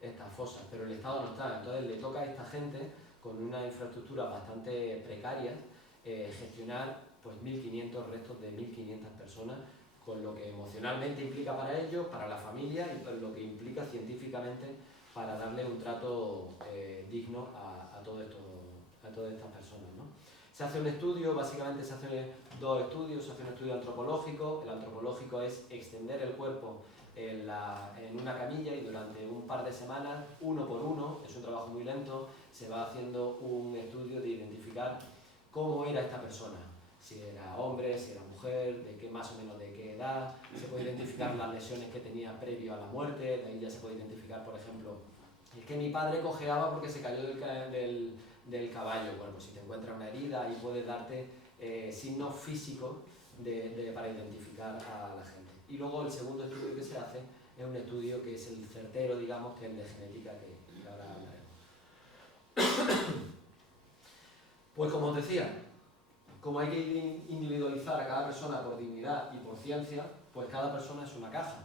estas fosas, pero el Estado no está, entonces le toca a esta gente con una infraestructura bastante precaria gestionar pues 1.500 restos de 1.500 personas, con lo que emocionalmente implica para ellos, para la familia y por lo que implica científicamente para darle un trato digno a todas estas personas, ¿no? Se hace un estudio, básicamente se hacen 2 estudios, se hace un estudio antropológico. El antropológico es extender el cuerpo en una camilla y durante un par de semanas, uno por uno, es un trabajo muy lento, se va haciendo un estudio de identificar cómo era esta persona, si era hombre, si era mujer, más o menos de qué edad, se puede identificar las lesiones que tenía previo a la muerte, de ahí ya se puede identificar, por ejemplo, es que mi padre cojeaba porque se cayó del caballo. Bueno, pues si te encuentras una herida ahí puedes darte signos físicos para identificar a la gente. Y luego el segundo estudio que se hace es un estudio que es el certero, digamos, que es el de genética, que ahora hablaremos. Pues como os decía, como hay que individualizar a cada persona por dignidad y por ciencia, pues cada persona es una caja.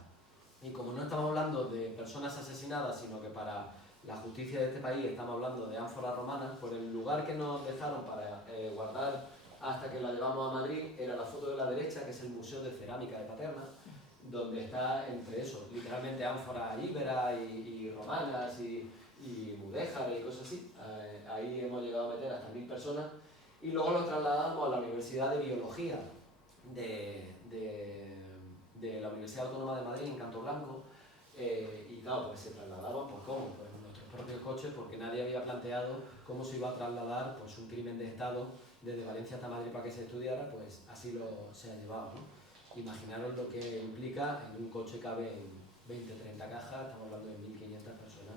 Y como no estamos hablando de personas asesinadas, sino que para la justicia de este país estamos hablando de ánforas romanas, pues el lugar que nos dejaron para guardar hasta que la llevamos a Madrid era la foto de la derecha, que es el Museo de Cerámica de Paterna, donde está entre eso, literalmente ánforas íberas y romanas y mudéjares y cosas así. Ahí hemos llegado a meter hasta 1.000 personas y luego lo trasladamos a la Universidad de Biología de la Universidad Autónoma de Madrid en Canto Blanco, y claro, pues se trasladaban, pues ¿cómo? Pues en nuestros propios coches, porque nadie había planteado cómo se iba a trasladar pues un crimen de Estado desde Valencia hasta Madrid para que se estudiara, pues así se ha llevado, ¿no? Imaginaros lo que implica, en un coche caben 20, 30 cajas, estamos hablando de 1.500 personas,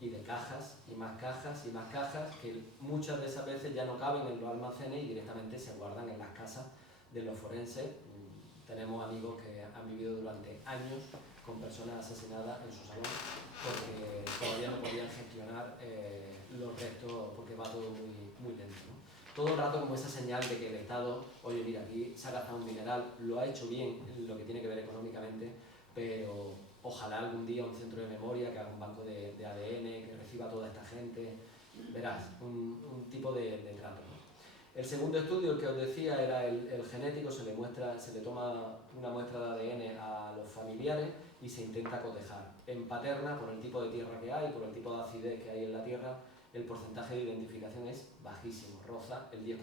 y de cajas, y más cajas, y más cajas, que muchas de esas veces ya no caben en los almacenes y directamente se guardan en las casas de los forenses. Tenemos amigos que han vivido durante años con personas asesinadas en su salón porque todavía no podían gestionar los restos porque va todo muy, muy lento, ¿no? Todo el rato como esa señal de que el Estado, oye mira, aquí se ha gastado un mineral, lo ha hecho bien lo que tiene que ver económicamente, pero ojalá algún día un centro de memoria que haga un banco de ADN, que reciba a toda esta gente, verás, un tipo de trato, ¿no? El segundo estudio, el que os decía, era el genético, se le toma una muestra de ADN a los familiares y se intenta cotejar. En Paterna, por el tipo de tierra que hay, por el tipo de acidez que hay en la tierra, el porcentaje de identificación es bajísimo, roza el 10%.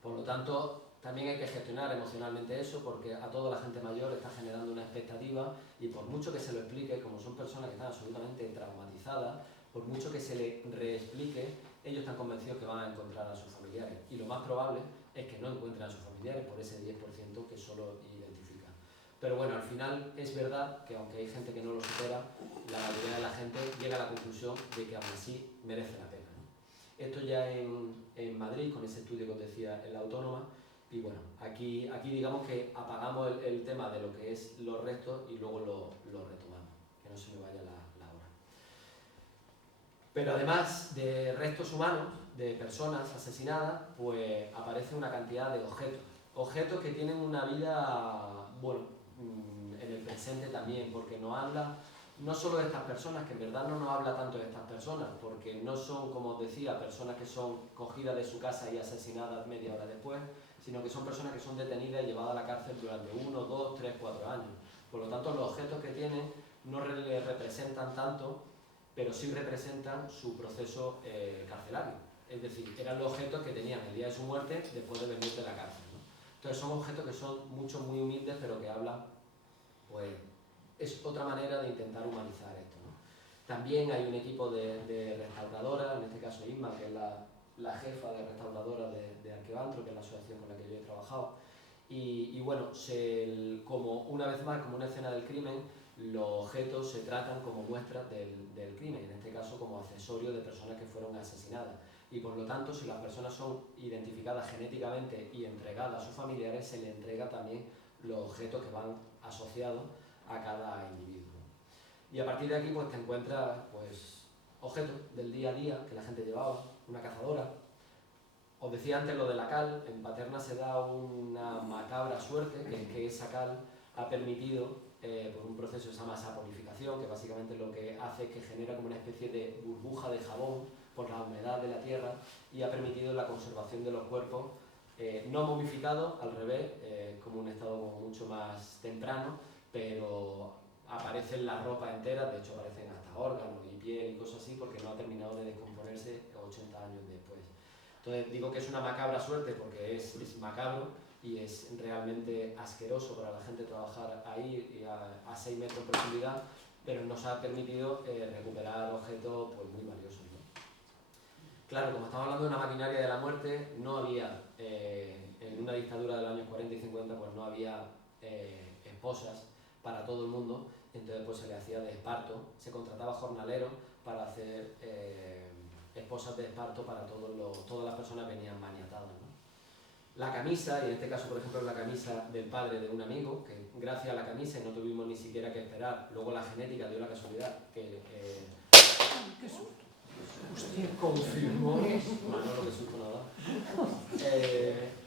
Por lo tanto, también hay que gestionar emocionalmente eso, porque a toda la gente mayor está generando una expectativa y por mucho que se lo explique, como son personas que están absolutamente traumatizadas, por mucho que se le reexplique, ellos están convencidos que van a encontrar a sus familiares. Y lo más probable es que no encuentren a sus familiares por ese 10% que solo identifica. Pero bueno, al final es verdad que aunque hay gente que no lo supera, la mayoría de la gente llega a la conclusión de que aún así merece la pena, ¿no? Esto ya en Madrid, con ese estudio que os decía en la Autónoma, y bueno, aquí digamos que apagamos el tema de lo que es los restos y luego lo retomamos, que no se me vaya la hora. Pero además de restos humanos, de personas asesinadas, pues aparece una cantidad de objetos que tienen una vida, bueno, en el presente también, porque nos habla no solo de estas personas, que en verdad no nos habla tanto de estas personas, porque no son, como os decía, personas que son cogidas de su casa y asesinadas media hora después, sino que son personas que son detenidas y llevadas a la cárcel durante 1, 2, 3, 4 años. Por lo tanto, los objetos que tienen no le representan tanto, pero sí representan su proceso carcelario. Es decir, eran los objetos que tenían el día de su muerte después de venir de la cárcel, ¿no? Entonces son objetos que son muchos muy humildes, pero que hablan, pues, es otra manera de intentar humanizar esto, ¿no? También hay un equipo de restauradoras, en este caso Isma, que es la jefa de restauradoras de Arqueoantro, que es la asociación con la que yo he trabajado. Y bueno, como una vez más, como una escena del crimen, los objetos se tratan como muestras del crimen, en este caso como accesorios de personas que fueron asesinadas. Y por lo tanto, si las personas son identificadas genéticamente y entregadas a sus familiares, se les entrega también los objetos que van asociados a cada individuo. Y a partir de aquí pues te encuentras pues, objetos del día a día que la gente llevaba, una cazadora. Os decía antes lo de la cal, en Paterna se da una macabra suerte, que es que esa cal ha permitido, por un proceso que se llama saponificación, que básicamente lo que hace es que genera como una especie de burbuja de jabón por la humedad de la tierra y ha permitido la conservación de los cuerpos no momificados, al revés, como un estado como mucho más temprano, pero aparecen las ropas enteras, de hecho aparecen hasta órganos y piel y cosas así, porque no ha terminado de descomponerse 80 años después. Entonces digo que es una macabra suerte porque es macabro y es realmente asqueroso para la gente trabajar ahí a 6 metros de profundidad, pero nos ha permitido recuperar objetos pues, muy valiosos, ¿no? Claro, como estamos hablando de una maquinaria de la muerte, no había, en una dictadura de los años 40 y 50, pues no había esposas para todo el mundo, entonces pues se le hacía de esparto, se contrataba jornaleros para hacer esposas de esparto para todas las personas que venían maniatadas, ¿no? La camisa, y en este caso por ejemplo es la camisa del padre de un amigo, que gracias a la camisa, y no tuvimos ni siquiera que esperar, luego la genética dio la casualidad, que ¡Qué susto! confirmó, no, que susto nada.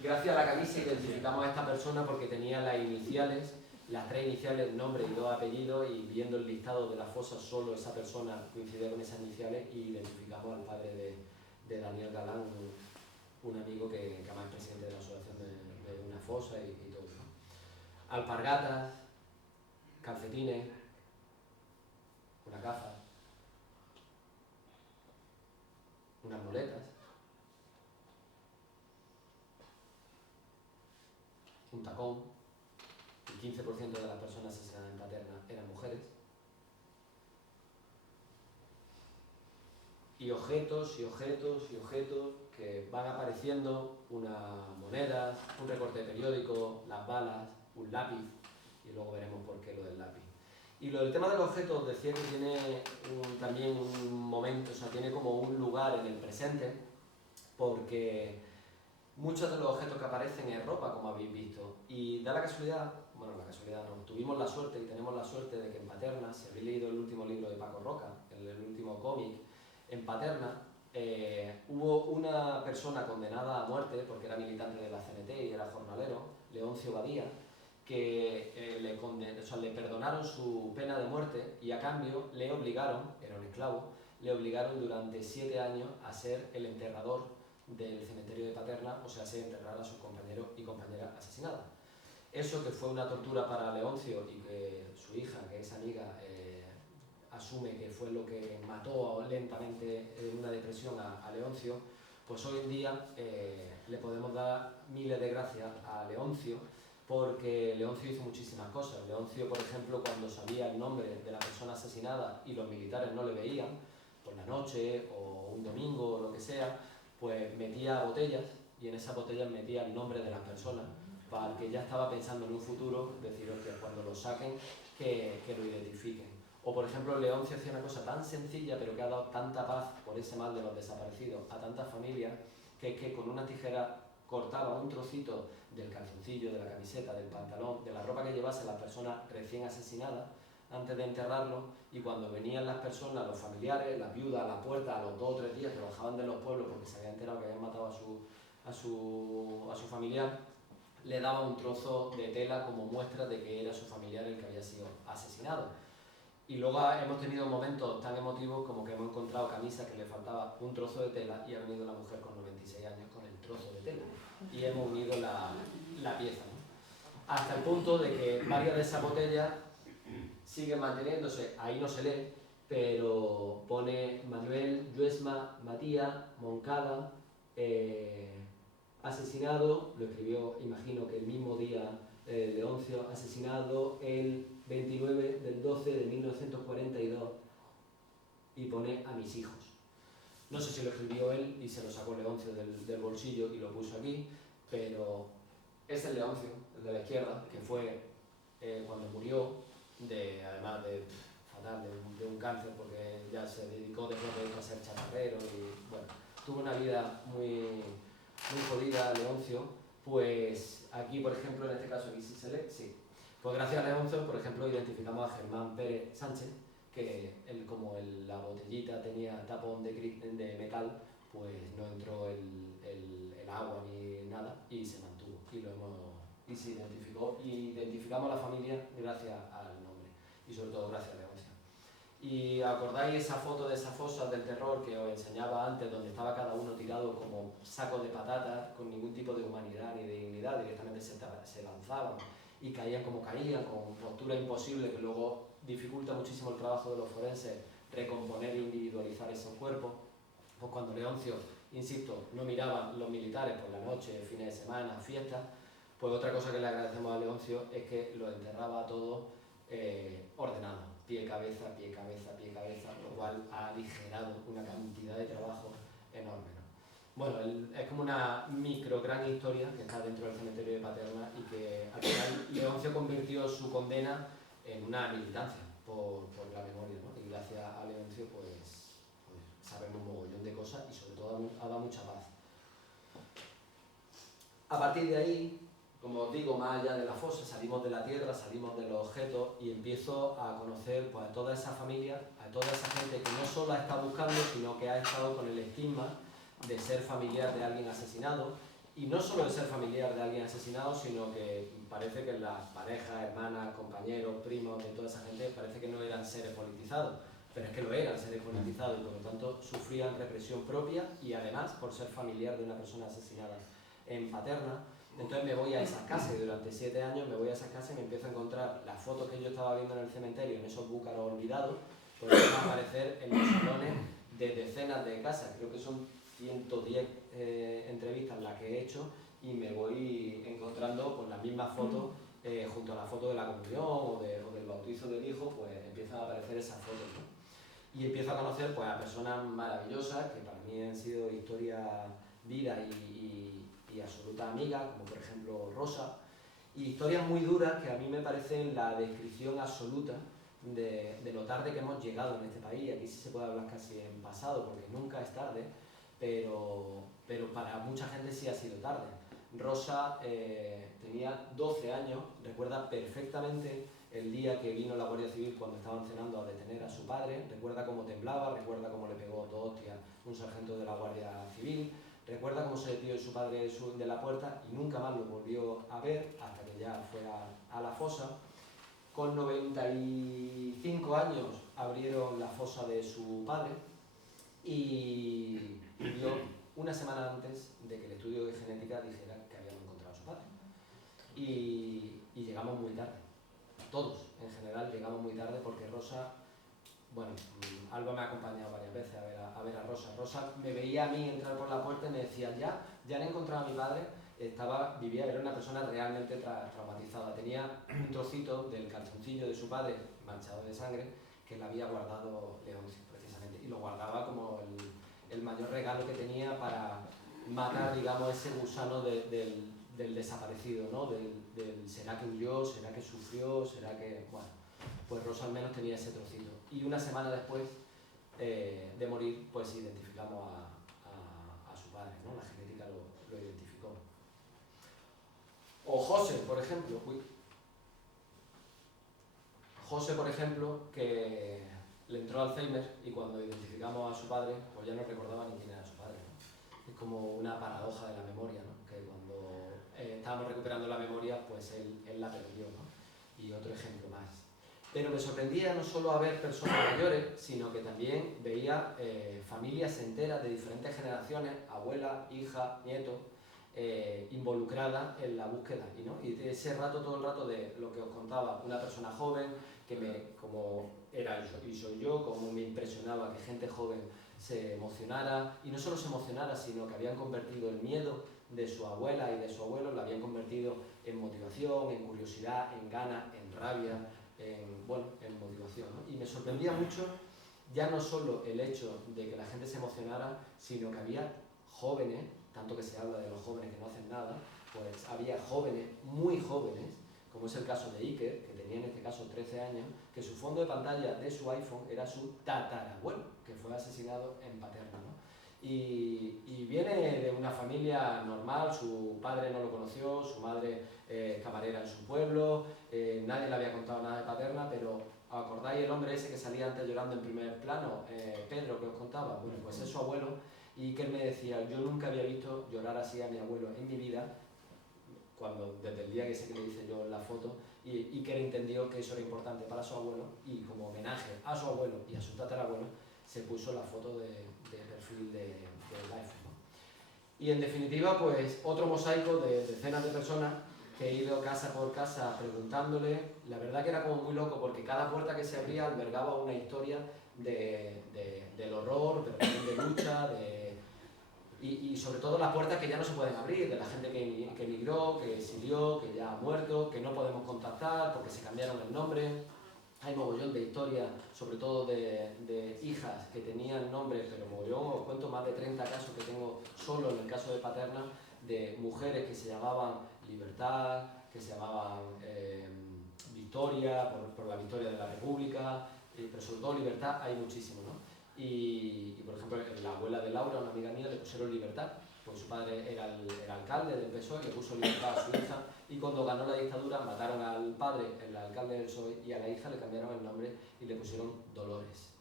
Gracias a la camisa identificamos a esta persona porque tenía las iniciales, las 3 iniciales, nombre y 2 apellidos, y viendo el listado de las fosas solo esa persona coincidía con esas iniciales y identificamos al padre de Daniel Galán, un amigo que además es presidente de la asociación de una fosa y todo, ¿no? Alpargatas, calcetines, una gafa, unas muletas, un tacón. El 15% de las personas asesinadas en Paterna eran mujeres. Y objetos y objetos y objetos que van apareciendo, unas monedas, un recorte de periódico, las balas, un lápiz, y luego veremos por qué lo del lápiz. Y lo del tema de los objetos, decía que tiene también un momento, o sea, tiene como un lugar en el presente, porque muchos de los objetos que aparecen es ropa, como habéis visto, y da la casualidad, bueno, la casualidad no, tuvimos la suerte y tenemos la suerte de que en Paterna, si habéis leído el último libro de Paco Roca, el último cómic, en Paterna hubo una persona condenada a muerte, porque era militante de la CNT y era jornalero, Leoncio Badía, que le perdonaron su pena de muerte y a cambio le obligaron, era un esclavo, le obligaron durante 7 años a ser el enterrador del cementerio de Paterna, o sea, se enterrar a sus compañeros y compañeras asesinadas. Eso que fue una tortura para Leoncio y que su hija, que es amiga, asume que fue lo que mató lentamente en una depresión a Leoncio, pues hoy en día le podemos dar miles de gracias a Leoncio, porque Leoncio hizo muchísimas cosas. Leoncio, por ejemplo, cuando sabía el nombre de la persona asesinada y los militares no le veían, por la noche o un domingo o lo que sea, pues metía botellas y en esas botellas metía el nombre de las personas para que ya estaba pensando en un futuro, decir, que cuando lo saquen, que lo identifiquen. O por ejemplo, Leoncio hacía una cosa tan sencilla pero que ha dado tanta paz por ese mal de los desaparecidos a tantas familias, que es que con una tijera cortaba un trocito del calzoncillo, de la camiseta, del pantalón, de la ropa que llevase las personas recién asesinadas antes de enterrarlo, y cuando venían las personas, los familiares, las viudas, a la puerta a los 2 o 3 días que bajaban de los pueblos porque se había enterado que habían matado a su familiar, le daba un trozo de tela como muestra de que era su familiar el que había sido asesinado. Y luego hemos tenido momentos tan emotivos como que hemos encontrado camisas que le faltaba un trozo de tela y ha venido la mujer con 96 años con el trozo de tela y hemos unido la pieza, ¿no? Hasta el punto de que varias de esas botellas sigue manteniéndose, ahí no se lee, pero pone Manuel, Lluesma, Matías, Moncada, asesinado, lo escribió, imagino que el mismo día Leoncio, asesinado el 29 del 12 de 1942, y pone a mis hijos. No sé si lo escribió él y se lo sacó Leoncio del bolsillo y lo puso aquí, pero es el Leoncio, el de la izquierda, que fue cuando murió, además de fatal, de un cáncer, porque ya se dedicó después de esto a ser chatarrero y bueno, tuvo una vida muy jodida Leoncio. Pues aquí, por ejemplo, en este caso aquí sí se lee, sí. Pues gracias a Leoncio, por ejemplo, identificamos a Germán Pérez Sánchez, que como la botellita tenía tapón de metal, pues no entró el agua ni nada y se mantuvo y se identificó, y identificamos a la familia gracias al nombre y sobre todo gracias a Leoncio. Y acordáis esa foto de esas fosas del terror que os enseñaba antes, donde estaba cada uno tirado como sacos de patatas, con ningún tipo de humanidad ni de dignidad, directamente se lanzaban y caían como caían, con postura imposible, que luego dificulta muchísimo el trabajo de los forenses recomponer e individualizar esos cuerpos. Pues cuando Leoncio, insisto, no miraba los militares por la noche, fines de semana, fiestas, pues otra cosa que le agradecemos a Leoncio es que lo enterraba todo ordenado, pie, cabeza, pie, cabeza, pie, cabeza, lo cual ha aligerado una cantidad de trabajo enorme, ¿no? Bueno, es como una gran historia que está dentro del cementerio de Paterna y que al final Leoncio convirtió su condena en una militancia por la memoria, ¿no? Y gracias a Leoncio pues sabemos un mogollón de cosas y sobre todo ha dado mucha paz. A partir de ahí, como os digo, más allá de la fosa, salimos de la tierra, salimos de los objetos y empiezo a conocer pues, a toda esa familia, a toda esa gente que no solo ha estado buscando, sino que ha estado con el estigma de ser familiar de alguien asesinado, y no solo de ser familiar de alguien asesinado, sino que parece que las parejas, hermanas, compañeros, primos de toda esa gente parece que no eran seres politizados, pero es que lo eran seres politizados y por lo tanto sufrían represión propia y además por ser familiar de una persona asesinada en Paterna. Entonces me voy a esas casas y durante 7 años me voy a esas casas y me empiezo a encontrar las fotos que yo estaba viendo en el cementerio, en esos búcaros olvidados, pues van a aparecer en los salones de decenas de casas, creo que son 110 entrevistas las que he hecho y me voy encontrando pues, las mismas fotos junto a la foto de la comunión o del bautizo del hijo, pues empiezan a aparecer esas fotos, ¿no? Y empiezo a conocer pues, a personas maravillosas que para mí han sido historia, vida y absoluta amiga, como por ejemplo Rosa, y historias muy duras que a mí me parecen la descripción absoluta de lo tarde que hemos llegado en este país. Aquí sí se puede hablar casi en pasado porque nunca es tarde, pero para mucha gente sí ha sido tarde. Rosa tenía 12 años, recuerda perfectamente el día que vino la Guardia Civil cuando estaban cenando a detener a su padre, recuerda cómo temblaba, recuerda cómo le pegó 2 hostias un sargento de la Guardia Civil, recuerda cómo se despidió su padre de la puerta y nunca más lo volvió a ver hasta que ya fue a la fosa. Con 95 años abrieron la fosa de su padre y murió una semana antes de que el estudio de genética dijera que habíamos encontrado a su padre. Y llegamos muy tarde. Todos, en general, llegamos muy tarde porque Rosa, bueno, Alba me ha acompañado varias veces a ver a Rosa. Rosa me veía a mí entrar por la puerta y me decía, ya han encontrado a mi padre. Era una persona realmente traumatizada. Tenía un trocito del calzoncillo de su padre manchado de sangre que le había guardado Leoncio, precisamente. Y lo guardaba como el mayor regalo que tenía para matar, digamos, ese gusano del desaparecido, ¿no? Del ¿será que huyó? ¿Será que sufrió? ¿Será que...? Bueno, pues Rosa al menos tenía ese trocito. Y una semana después de morir, pues identificamos a su padre, ¿no? La genética lo identificó. O José, por ejemplo. José, por ejemplo, que le entró Alzheimer y cuando identificamos a su padre, pues ya no recordaba ni quién era su padre, ¿no? Es como una paradoja de la memoria, ¿no? Que cuando estábamos recuperando la memoria, pues él la perdió, ¿no? Y otro ejemplo más. Pero me sorprendía no solo a ver personas mayores, sino que también veía familias enteras de diferentes generaciones, abuela, hija, nieto, involucrada en la búsqueda. Y de ese rato, todo el rato de lo que os contaba, una persona joven, como era y soy yo, como me impresionaba que gente joven se emocionara, y no solo se emocionara, sino que habían convertido el miedo de su abuela y de su abuelo, lo habían convertido en motivación, en curiosidad, en ganas, en rabia, en motivación, ¿no? Y me sorprendía mucho ya no solo el hecho de que la gente se emocionara, sino que había jóvenes, tanto que se habla de los jóvenes que no hacen nada, pues había jóvenes, muy jóvenes, como es el caso de Iker, que tenía en este caso 13 años, que su fondo de pantalla de su iPhone era su tatarabuelo, que fue asesinado en Paterna, ¿no? Y viene de una familia normal, su padre no lo conoció, su madre camarera en su pueblo, nadie le había contado nada de Paterna, pero ¿acordáis el hombre ese que salía antes llorando en primer plano? Pedro, que os contaba, bueno, pues es su abuelo, y que él me decía, yo nunca había visto llorar así a mi abuelo en mi vida, desde el día que sé que le hice yo la foto, y que él entendió que eso era importante para su abuelo, y como homenaje a su abuelo y a su tatarabuelo, se puso la foto de perfil del iPhone, ¿no? Y en definitiva, pues otro mosaico de decenas de personas que he ido casa por casa preguntándole. La verdad que era como muy loco, porque cada puerta que se abría albergaba una historia del horror, pero también de lucha, y sobre todo las puertas que ya no se pueden abrir, de la gente que emigró, que exilió, que ya ha muerto, que no podemos contactar porque se cambiaron el nombre. Hay mogollón de historias, sobre todo de hijas que tenían nombres, pero mogollón, os cuento más de 30 casos que tengo solo en el caso de Paterna, de mujeres que se llamaban Libertad, que se llamaban Victoria, por la victoria de la República, pero sobre todo Libertad hay muchísimo, ¿no? Y por ejemplo, la abuela de Laura, una amiga mía, le pusieron Libertad, pues su padre era el alcalde del PSOE, le puso Libertad a su hija, y cuando ganó la dictadura mataron al padre, el alcalde del PSOE, y a la hija le cambiaron el nombre y le pusieron Dolores.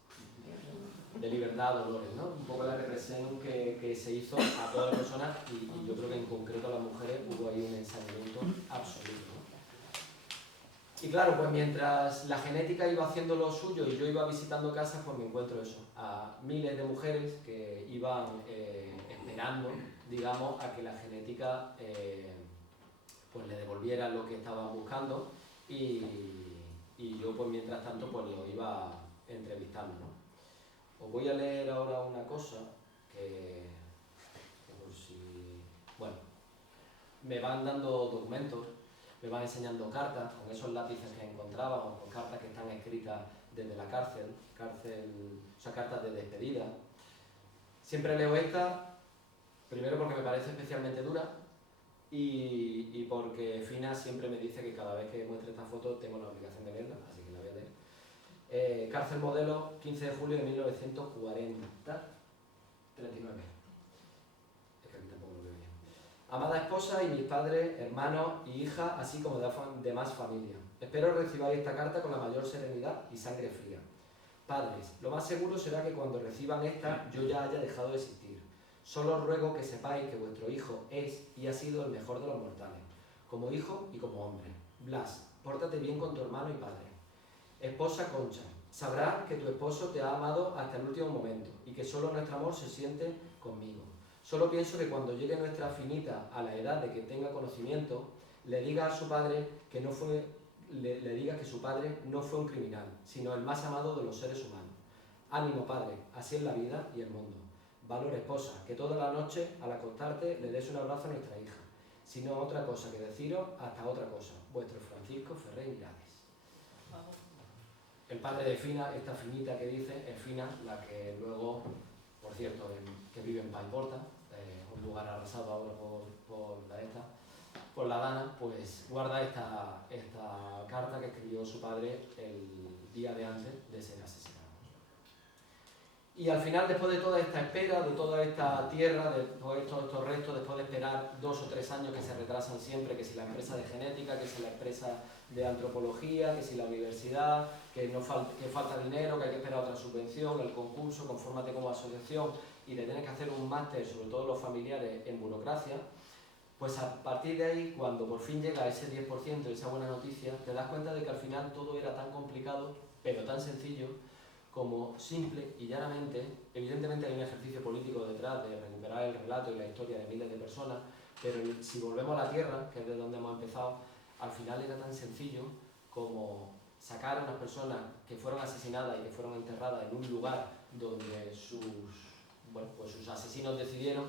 De Libertad a Dolores, ¿no? Un poco la represión que se hizo a todas las personas, y yo creo que en concreto a las mujeres hubo ahí un ensañamiento absoluto, ¿no? Y claro, pues mientras la genética iba haciendo lo suyo y yo iba visitando casas, pues me encuentro eso, a miles de mujeres que iban esperando, digamos, a que la genética pues le devolviera lo que estaban buscando, y yo pues mientras tanto pues lo iba entrevistando, ¿no? Os voy a leer ahora una cosa que por si... Bueno, me van dando documentos, me van enseñando cartas con esos lápices que encontrábamos, con cartas que están escritas desde la cárcel, o sea, cartas de despedida. Siempre leo esta, primero porque me parece especialmente dura, y porque Fina siempre me dice que cada vez que muestre esta foto tengo la obligación de leerla, así que la voy a leer. Cárcel Modelo, 15 de julio de 1940, 39. Es que aquí tampoco lo veo bien. Amada esposa y mis padres, hermanos y hijas, así como demás familia. Espero recibáis esta carta con la mayor serenidad y sangre fría. Padres, lo más seguro será que cuando reciban esta yo ya haya dejado de existir. Solo ruego que sepáis que vuestro hijo es y ha sido el mejor de los mortales, como hijo y como hombre. Blas, pórtate bien con tu hermano y padre. Esposa Concha, sabrás que tu esposo te ha amado hasta el último momento y que solo nuestro amor se siente conmigo. Solo pienso que cuando llegue nuestra Finita a la edad de que tenga conocimiento, le diga a su padre que no fue, le diga que su padre no fue un criminal, sino el más amado de los seres humanos. Ánimo, padre, así es la vida y el mundo. Valor, esposa, que toda la noche al acostarte le des un abrazo a nuestra hija. Si no otra cosa que deciros, hasta otra cosa. Vuestro Francisco Ferrer Mirades. El padre de Fina, esta Finita que dice, es Fina, la que luego, por cierto, que vive en Paiporta, un lugar arrasado ahora por la Dana, pues guarda esta carta que escribió su padre el día de antes de ser asesinado. Y al final, después de toda esta espera, de toda esta tierra, de todos estos restos, después de esperar 2 o 3 años que se retrasan siempre, que si la empresa de genética, que si la empresa de antropología, que si la universidad, que falta dinero, que hay que esperar otra subvención, el concurso, confórmate como asociación, y de tener que hacer un máster, sobre todo los familiares, en burocracia, pues a partir de ahí, cuando por fin llega ese 10%, esa buena noticia, te das cuenta de que al final todo era tan complicado, pero tan sencillo, como simple y llanamente. Evidentemente hay un ejercicio político detrás de recuperar el relato y la historia de miles de personas, Pero si volvemos a la tierra, que es de donde hemos empezado, al final era tan sencillo como sacar a unas personas que fueron asesinadas y que fueron enterradas en un lugar donde sus asesinos decidieron,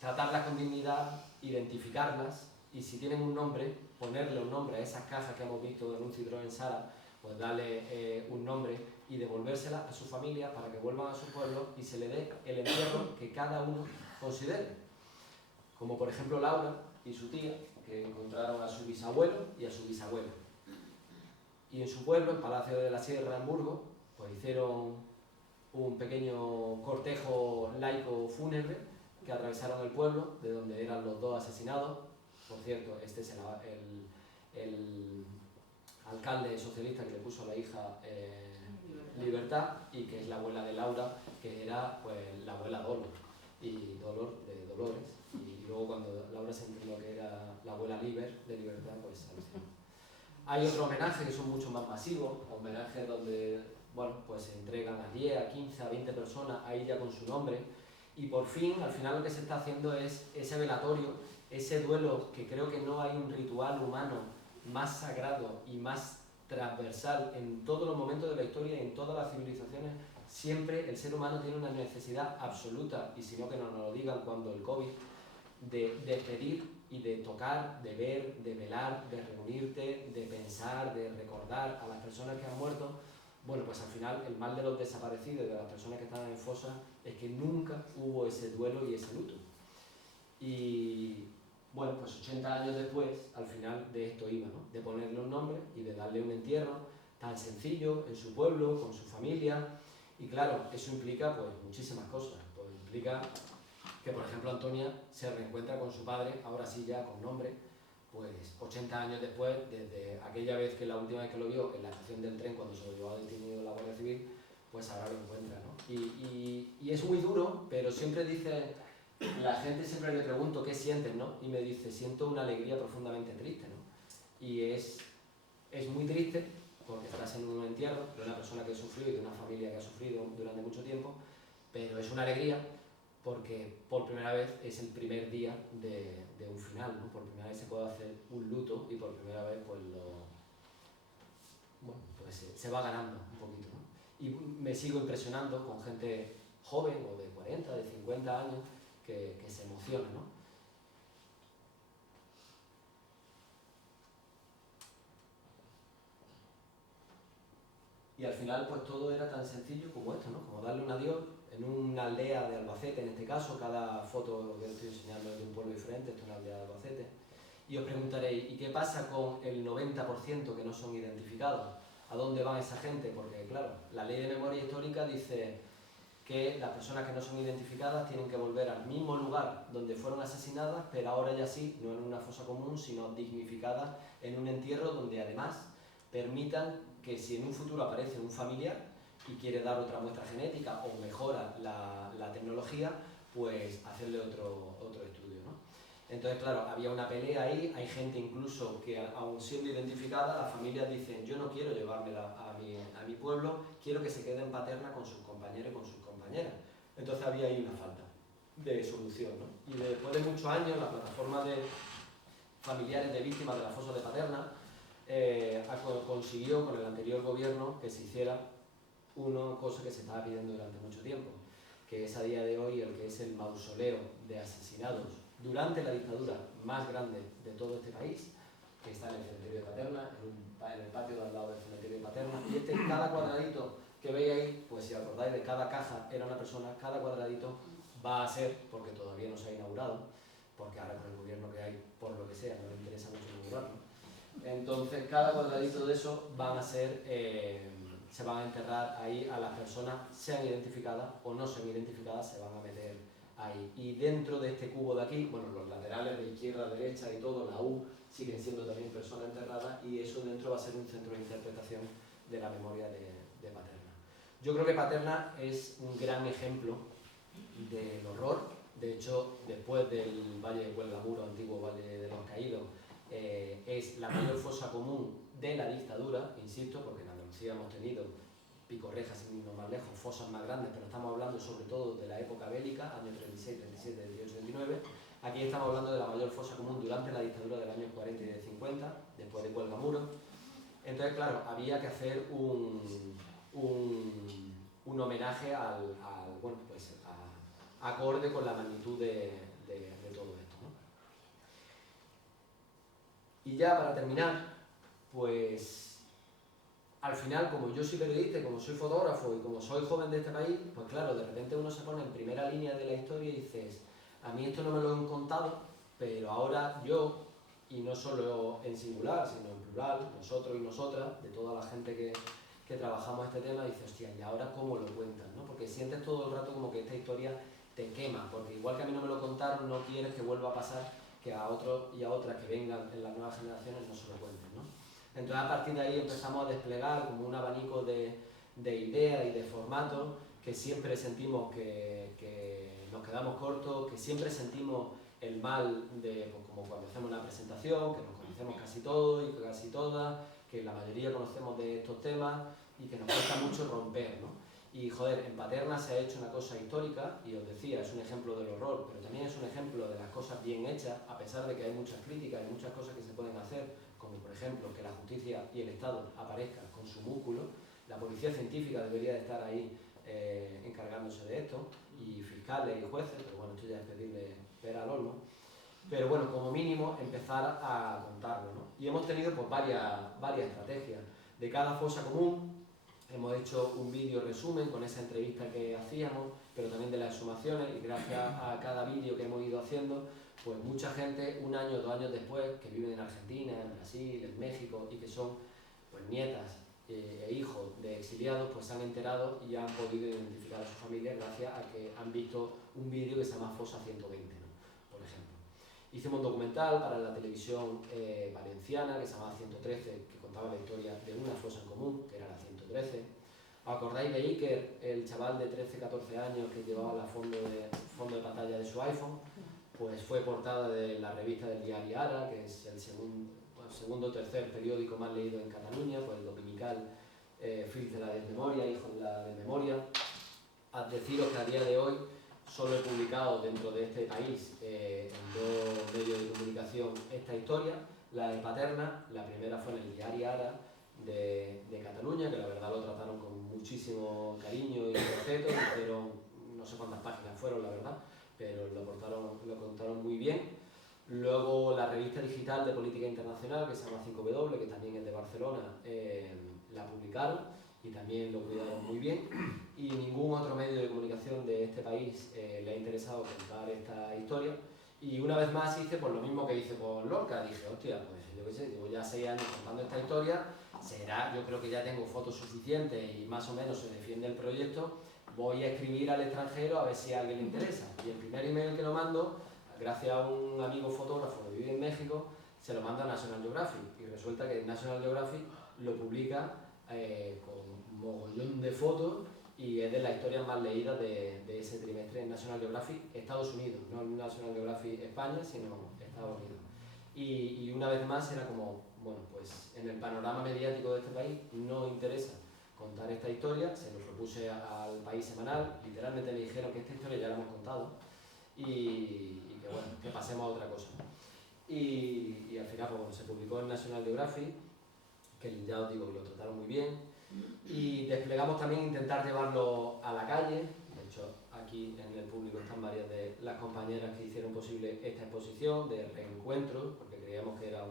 tratarlas con dignidad, identificarlas y si tienen un nombre, ponerle un nombre a esas cajas que hemos visto en un Citroën Sara, pues darle un nombre y devolvérsela a su familia para que vuelvan a su pueblo y se le dé el entierro que cada uno considere. Como por ejemplo Laura y su tía, que encontraron a su bisabuelo y a su bisabuela. Y en su pueblo, en Palacio de la Sierra, en Burgos, pues hicieron un pequeño cortejo laico fúnebre que atravesaron el pueblo, de donde eran los dos asesinados. Por cierto, este es el alcalde socialista que le puso a la hija Libertad y que es la abuela de Laura, que era pues la abuela Dolor y de Dolores. Y luego cuando Laura se enteró que era la abuela de Libertad, pues alucinó. Hay otros homenajes que son mucho más masivos, homenajes donde pues se entregan a 10, a 15, a 20 personas, ahí ya con su nombre, y por fin, al final lo que se está haciendo es ese velatorio, ese duelo, que creo que no hay un ritual humano más sagrado y más transversal en todos los momentos de la historia y en todas las civilizaciones. Siempre el ser humano tiene una necesidad absoluta, y si no que nos lo digan cuando el COVID, de despedir y de tocar, de ver, de velar, de reunirte, de pensar, de recordar a las personas que han muerto. Bueno, pues al final el mal de los desaparecidos y de las personas que están en fosas es que nunca hubo ese duelo y ese luto. Y bueno, pues 80 años después, al final de esto iba, ¿no? De ponerle un nombre y de darle un entierro tan sencillo en su pueblo, con su familia. Y claro, eso implica pues muchísimas cosas. Pues implica que, por ejemplo, Antonia se reencuentra con su padre, ahora sí ya con nombre, pues 80 años después, desde aquella vez que la última vez que lo vio en la estación del tren cuando se lo llevó detenido la Guardia Civil, pues ahora lo encuentra, ¿no? Y es muy duro, pero siempre dice, la gente siempre le pregunto qué sientes, ¿no? Y me dice, siento una alegría profundamente triste, ¿no? Y es muy triste porque estás en un entierro de una persona que ha sufrido y de una familia que ha sufrido durante mucho tiempo, pero es una alegría porque por primera vez es el primer día de un final, ¿no? Por primera vez se puede hacer un luto y por primera vez pues se va ganando un poquito, ¿no? Y me sigo impresionando con gente joven o de 40, de 50 años que se emociona, ¿no? Y al final pues todo era tan sencillo como esto, ¿no? Como darle un adiós en una aldea de Albacete, en este caso, cada foto que os estoy enseñando es de un pueblo diferente, esto es una aldea de Albacete. Y os preguntaréis, ¿y qué pasa con el 90% que no son identificados? ¿A dónde van esa gente? Porque claro, la ley de memoria histórica dice que las personas que no son identificadas tienen que volver al mismo lugar donde fueron asesinadas, pero ahora ya sí, no en una fosa común, sino dignificadas en un entierro donde además permitan que si en un futuro aparece un familiar y quiere dar otra muestra genética o mejora la tecnología, pues hacerle otro estudio, ¿no? Entonces, claro, había una pelea ahí, hay gente incluso que aun siendo identificada, las familias dicen yo no quiero llevármela a mi pueblo, quiero que se quede en Paterna con sus compañeros y con sus compañeras. Entonces había ahí una falta de solución, ¿no? Y después de muchos años, la plataforma de familiares de víctimas de la fosa de Paterna consiguió con el anterior gobierno que se hiciera una cosa que se estaba pidiendo durante mucho tiempo, que es a día de hoy el que es el mausoleo de asesinados durante la dictadura más grande de todo este país, que está en el cementerio de Paterna, en el patio de al lado del cementerio de Paterna, y cada cuadradito que veis ahí, pues si acordáis de cada caja era una persona, cada cuadradito va a ser, porque todavía no se ha inaugurado, porque ahora con el gobierno que hay, por lo que sea, no le interesa mucho inaugurarlo. Entonces, cada cuadradito de eso van a ser, se van a enterrar ahí a las personas, sean identificadas o no sean identificadas, se van a meter ahí. Y dentro de este cubo de aquí, bueno, los laterales de izquierda a derecha y todo, la U, siguen siendo también personas enterradas y eso dentro va a ser un centro de interpretación de la memoria de Paterna. Yo creo que Paterna es un gran ejemplo del horror. De hecho, después del Valle de Cuelgamuro, antiguo Valle de los Caídos, es la mayor fosa común de la dictadura, insisto, porque en Andalucía hemos tenido Picorreja, sin irnos más lejos, fosas más grandes, pero estamos hablando sobre todo de la época bélica, años 36, 37, 18, 29. Aquí estamos hablando de la mayor fosa común durante la dictadura del año 40 y del 50, después de Cuelgamuros. Entonces, claro, había que hacer un homenaje bueno, pues acorde con la magnitud de todo esto, ¿no? Y ya para terminar, pues al final, como yo soy periodista, como soy fotógrafo y como soy joven de este país, pues claro, de repente uno se pone en primera línea de la historia y dices, a mí esto no me lo han contado, pero ahora yo, y no solo en singular, sino en plural, nosotros y nosotras, de toda la gente que trabajamos este tema, dices, hostia, ¿y ahora cómo lo cuentas, no? Porque sientes todo el rato como que esta historia te quema, porque igual que a mí no me lo contaron, no quieres que vuelva a pasar que a otros y a otras que vengan en las nuevas generaciones no se lo cuenten, ¿no? Entonces a partir de ahí empezamos a desplegar como un abanico de ideas y de formatos que siempre sentimos que nos quedamos cortos, que siempre sentimos el mal de, pues, como cuando hacemos una presentación, que nos conocemos casi todos y casi todas, que la mayoría conocemos de estos temas y que nos cuesta mucho romper, ¿no? Y joder, en Paterna se ha hecho una cosa histórica, y os decía, es un ejemplo del horror, pero también es un ejemplo de las cosas bien hechas, a pesar de que hay muchas críticas y muchas cosas que se pueden hacer, como por ejemplo que la justicia y el Estado aparezcan con su músculo. La policía científica debería de estar ahí encargándose de esto, y fiscales y jueces, pero bueno, esto ya es pedirle pera al horno. Pero bueno, como mínimo empezar a contarlo, ¿no? Y hemos tenido pues varias estrategias. De cada fosa común hemos hecho un vídeo resumen con esa entrevista que hacíamos, pero también de las exhumaciones, y gracias a cada vídeo que hemos ido haciendo, pues mucha gente, un año o 2 años después, que viven en Argentina, en Brasil, en México, y que son pues nietas e hijos de exiliados, pues se han enterado y han podido identificar a su familia gracias a que han visto un vídeo que se llama Fosa 120, ¿no? Por ejemplo. Hicimos un documental para la televisión valenciana que se llamaba 113, que contaba la historia de una fosa en común, que era la 113. ¿Os acordáis de Iker, el chaval de 13-14 años que llevaba la fondo de pantalla de su iPhone? Pues fue portada de la revista del diario Ara, que es el segundo o tercer periódico más leído en Cataluña, pues el dominical Fills de la Desmemoria, Hijos de la Desmemoria. A deciros que a día de hoy solo he publicado dentro de este país en 2 medios de comunicación esta historia, la de Paterna. La primera fue en el diario Ara de Cataluña, que la verdad lo trataron con muchísimo cariño y respeto, hicieron no sé cuántas páginas fueron, la verdad, pero lo contaron muy bien. Luego la revista digital de política internacional, que se llama 5W, que también es de Barcelona, la publicaron y también lo cuidaron muy bien. Y ningún otro medio de comunicación de este país le ha interesado contar esta historia. Y una vez más hice pues, lo mismo que hice con Lorca. Dije, hostia, pues yo qué sé, llevo ya 6 años contando esta historia, yo creo que ya tengo fotos suficientes y más o menos se defiende el proyecto, voy a escribir al extranjero a ver si a alguien le interesa. Y el primer email que lo mando, gracias a un amigo fotógrafo que vive en México, se lo manda a National Geographic. Y resulta que National Geographic lo publica con un mogollón de fotos y es de las historias más leídas de ese trimestre en National Geographic Estados Unidos, no en National Geographic España, sino Estados Unidos. Y una vez más era como, bueno, pues en el panorama mediático de este país no interesa contar esta historia. Se lo propuse al País Semanal, literalmente me dijeron que esta historia ya la hemos contado y que bueno, que pasemos a otra cosa. Y al final pues, bueno, se publicó en National Geographic, que ya os digo que lo trataron muy bien, y desplegamos también intentar llevarlo a la calle. De hecho, aquí en el público están varias de las compañeras que hicieron posible esta exposición de reencuentro, porque creíamos que era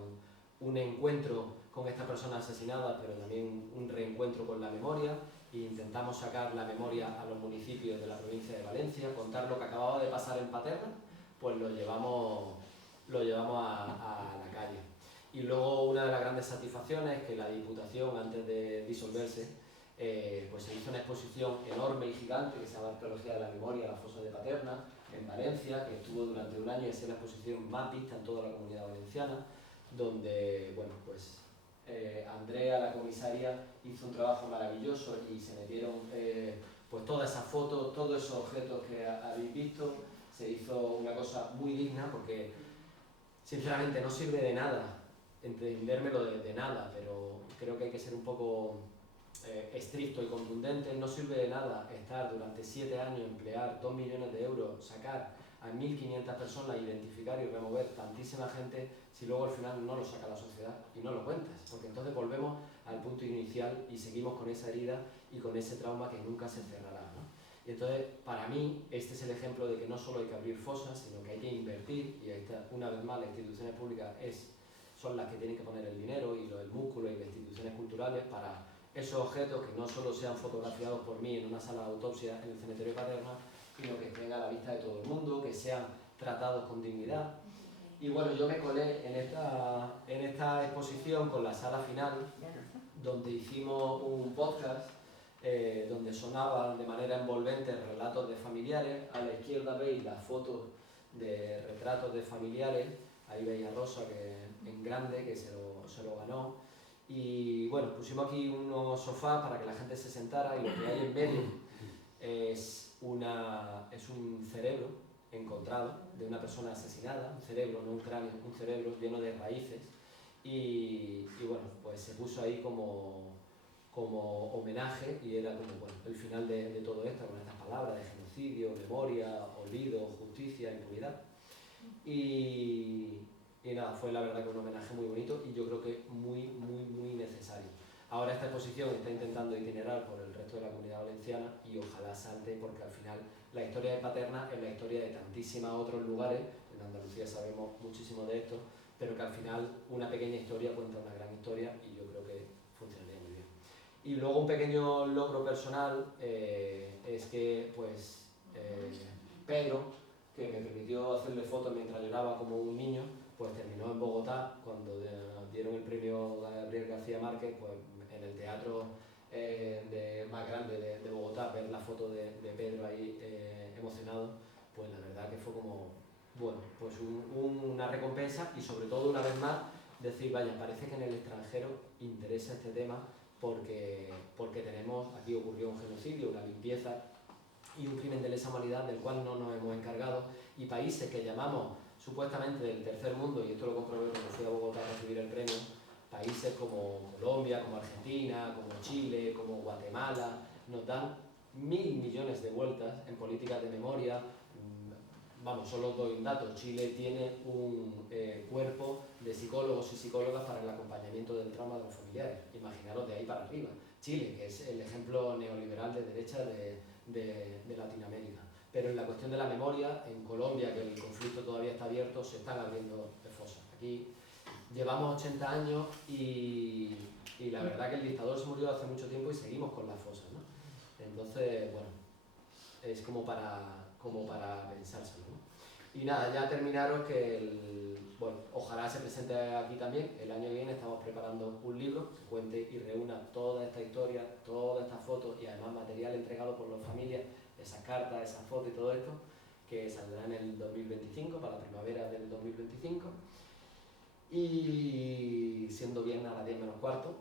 un encuentro con estas personas asesinadas, pero también un reencuentro con la memoria, e intentamos sacar la memoria a los municipios de la provincia de Valencia, contar lo que acababa de pasar en Paterna, pues lo llevamos a la calle. Y luego una de las grandes satisfacciones es que la Diputación, antes de disolverse, pues se hizo una exposición enorme y gigante que se llama Arqueología de la Memoria, la fosa de Paterna, en Valencia, que estuvo durante 1 año y es la exposición más vista en toda la Comunidad Valenciana, donde, bueno, pues Andrea, la comisaria, hizo un trabajo maravilloso y se metieron pues todas esas fotos, todos esos objetos que habéis visto. Se hizo una cosa muy digna porque, sinceramente, no sirve de nada entendérmelo de nada, pero creo que hay que ser un poco estricto y contundente. No sirve de nada estar durante 7 años, emplear 2 millones de euros, sacar a 1.500 personas identificar y remover tantísima gente si luego al final no lo saca la sociedad y no lo cuentas? Porque entonces volvemos al punto inicial y seguimos con esa herida y con ese trauma que nunca se cerrará, ¿no? Y entonces, para mí, este es el ejemplo de que no solo hay que abrir fosas, sino que hay que invertir, y ahí está, una vez más, las instituciones públicas son las que tienen que poner el dinero y el músculo y las instituciones culturales para esos objetos que no solo sean fotografiados por mí en una sala de autopsia en el cementerio de Paterna, sino que estén a la vista de todo el mundo, que sean tratados con dignidad. Y bueno, yo me colé en esta exposición con la sala final, donde hicimos un podcast, donde sonaban de manera envolvente relatos de familiares. A la izquierda veis las fotos de retratos de familiares, ahí veis a Rosa que, en grande, que se lo ganó. Y bueno, pusimos aquí unos sofás para que la gente se sentara, y lo que hay en medio es un cerebro encontrado de una persona asesinada, un cerebro, no un cráneo, un cerebro lleno de raíces, y bueno, pues se puso ahí como homenaje, y era como, bueno, el final de todo esto, con estas palabras de genocidio, memoria, olvido, justicia, impunidad. Y nada, fue la verdad que un homenaje muy bonito y yo creo que muy necesario. Ahora esta exposición está intentando itinerar por el resto de la Comunidad Valenciana y ojalá salte, porque al final la historia de Paterna es la historia de tantísimos otros lugares. En Andalucía sabemos muchísimo de esto, pero que al final una pequeña historia cuenta una gran historia, y yo creo que funcionaría muy bien. Y luego un pequeño logro personal es que pues Pedro, que me permitió hacerle fotos mientras lloraba como un niño, pues terminó en Bogotá cuando dieron el premio Gabriel García Márquez, pues en el teatro más grande de Bogotá, ver la foto de Pedro ahí emocionado, pues la verdad que fue como, bueno, pues una recompensa, y sobre todo una vez más decir, vaya, parece que en el extranjero interesa este tema, porque tenemos, aquí ocurrió un genocidio, una limpieza y un crimen de lesa humanidad del cual no nos hemos encargado, y países que llamamos supuestamente del tercer mundo, y esto lo comprobé cuando fui a Bogotá a recibir el premio, países como Colombia, como Argentina, como Chile, como Guatemala, nos dan 1.000 millones de vueltas en políticas de memoria. Vamos, solo os doy un dato: Chile tiene un cuerpo de psicólogos y psicólogas para el acompañamiento del trauma de los familiares. Imaginaros de ahí para arriba. Chile, que es el ejemplo neoliberal de derecha de Latinoamérica. Pero en la cuestión de la memoria, en Colombia, que el conflicto todavía está abierto, se están abriendo fosas. Aquí llevamos 80 años y la verdad que el dictador se murió hace mucho tiempo y seguimos con las fosas, ¿no? Entonces, bueno, es como para pensárselo, ¿no? Y nada, ya terminaros que, bueno, ojalá se presente aquí también. El año que viene estamos preparando un libro que cuente y reúna toda esta historia, todas estas fotos, y además material entregado por las familias, esas cartas, esas fotos y todo esto, que saldrá en el 2025, para la primavera del 2025. Y siendo viernes a las 10 menos cuarto,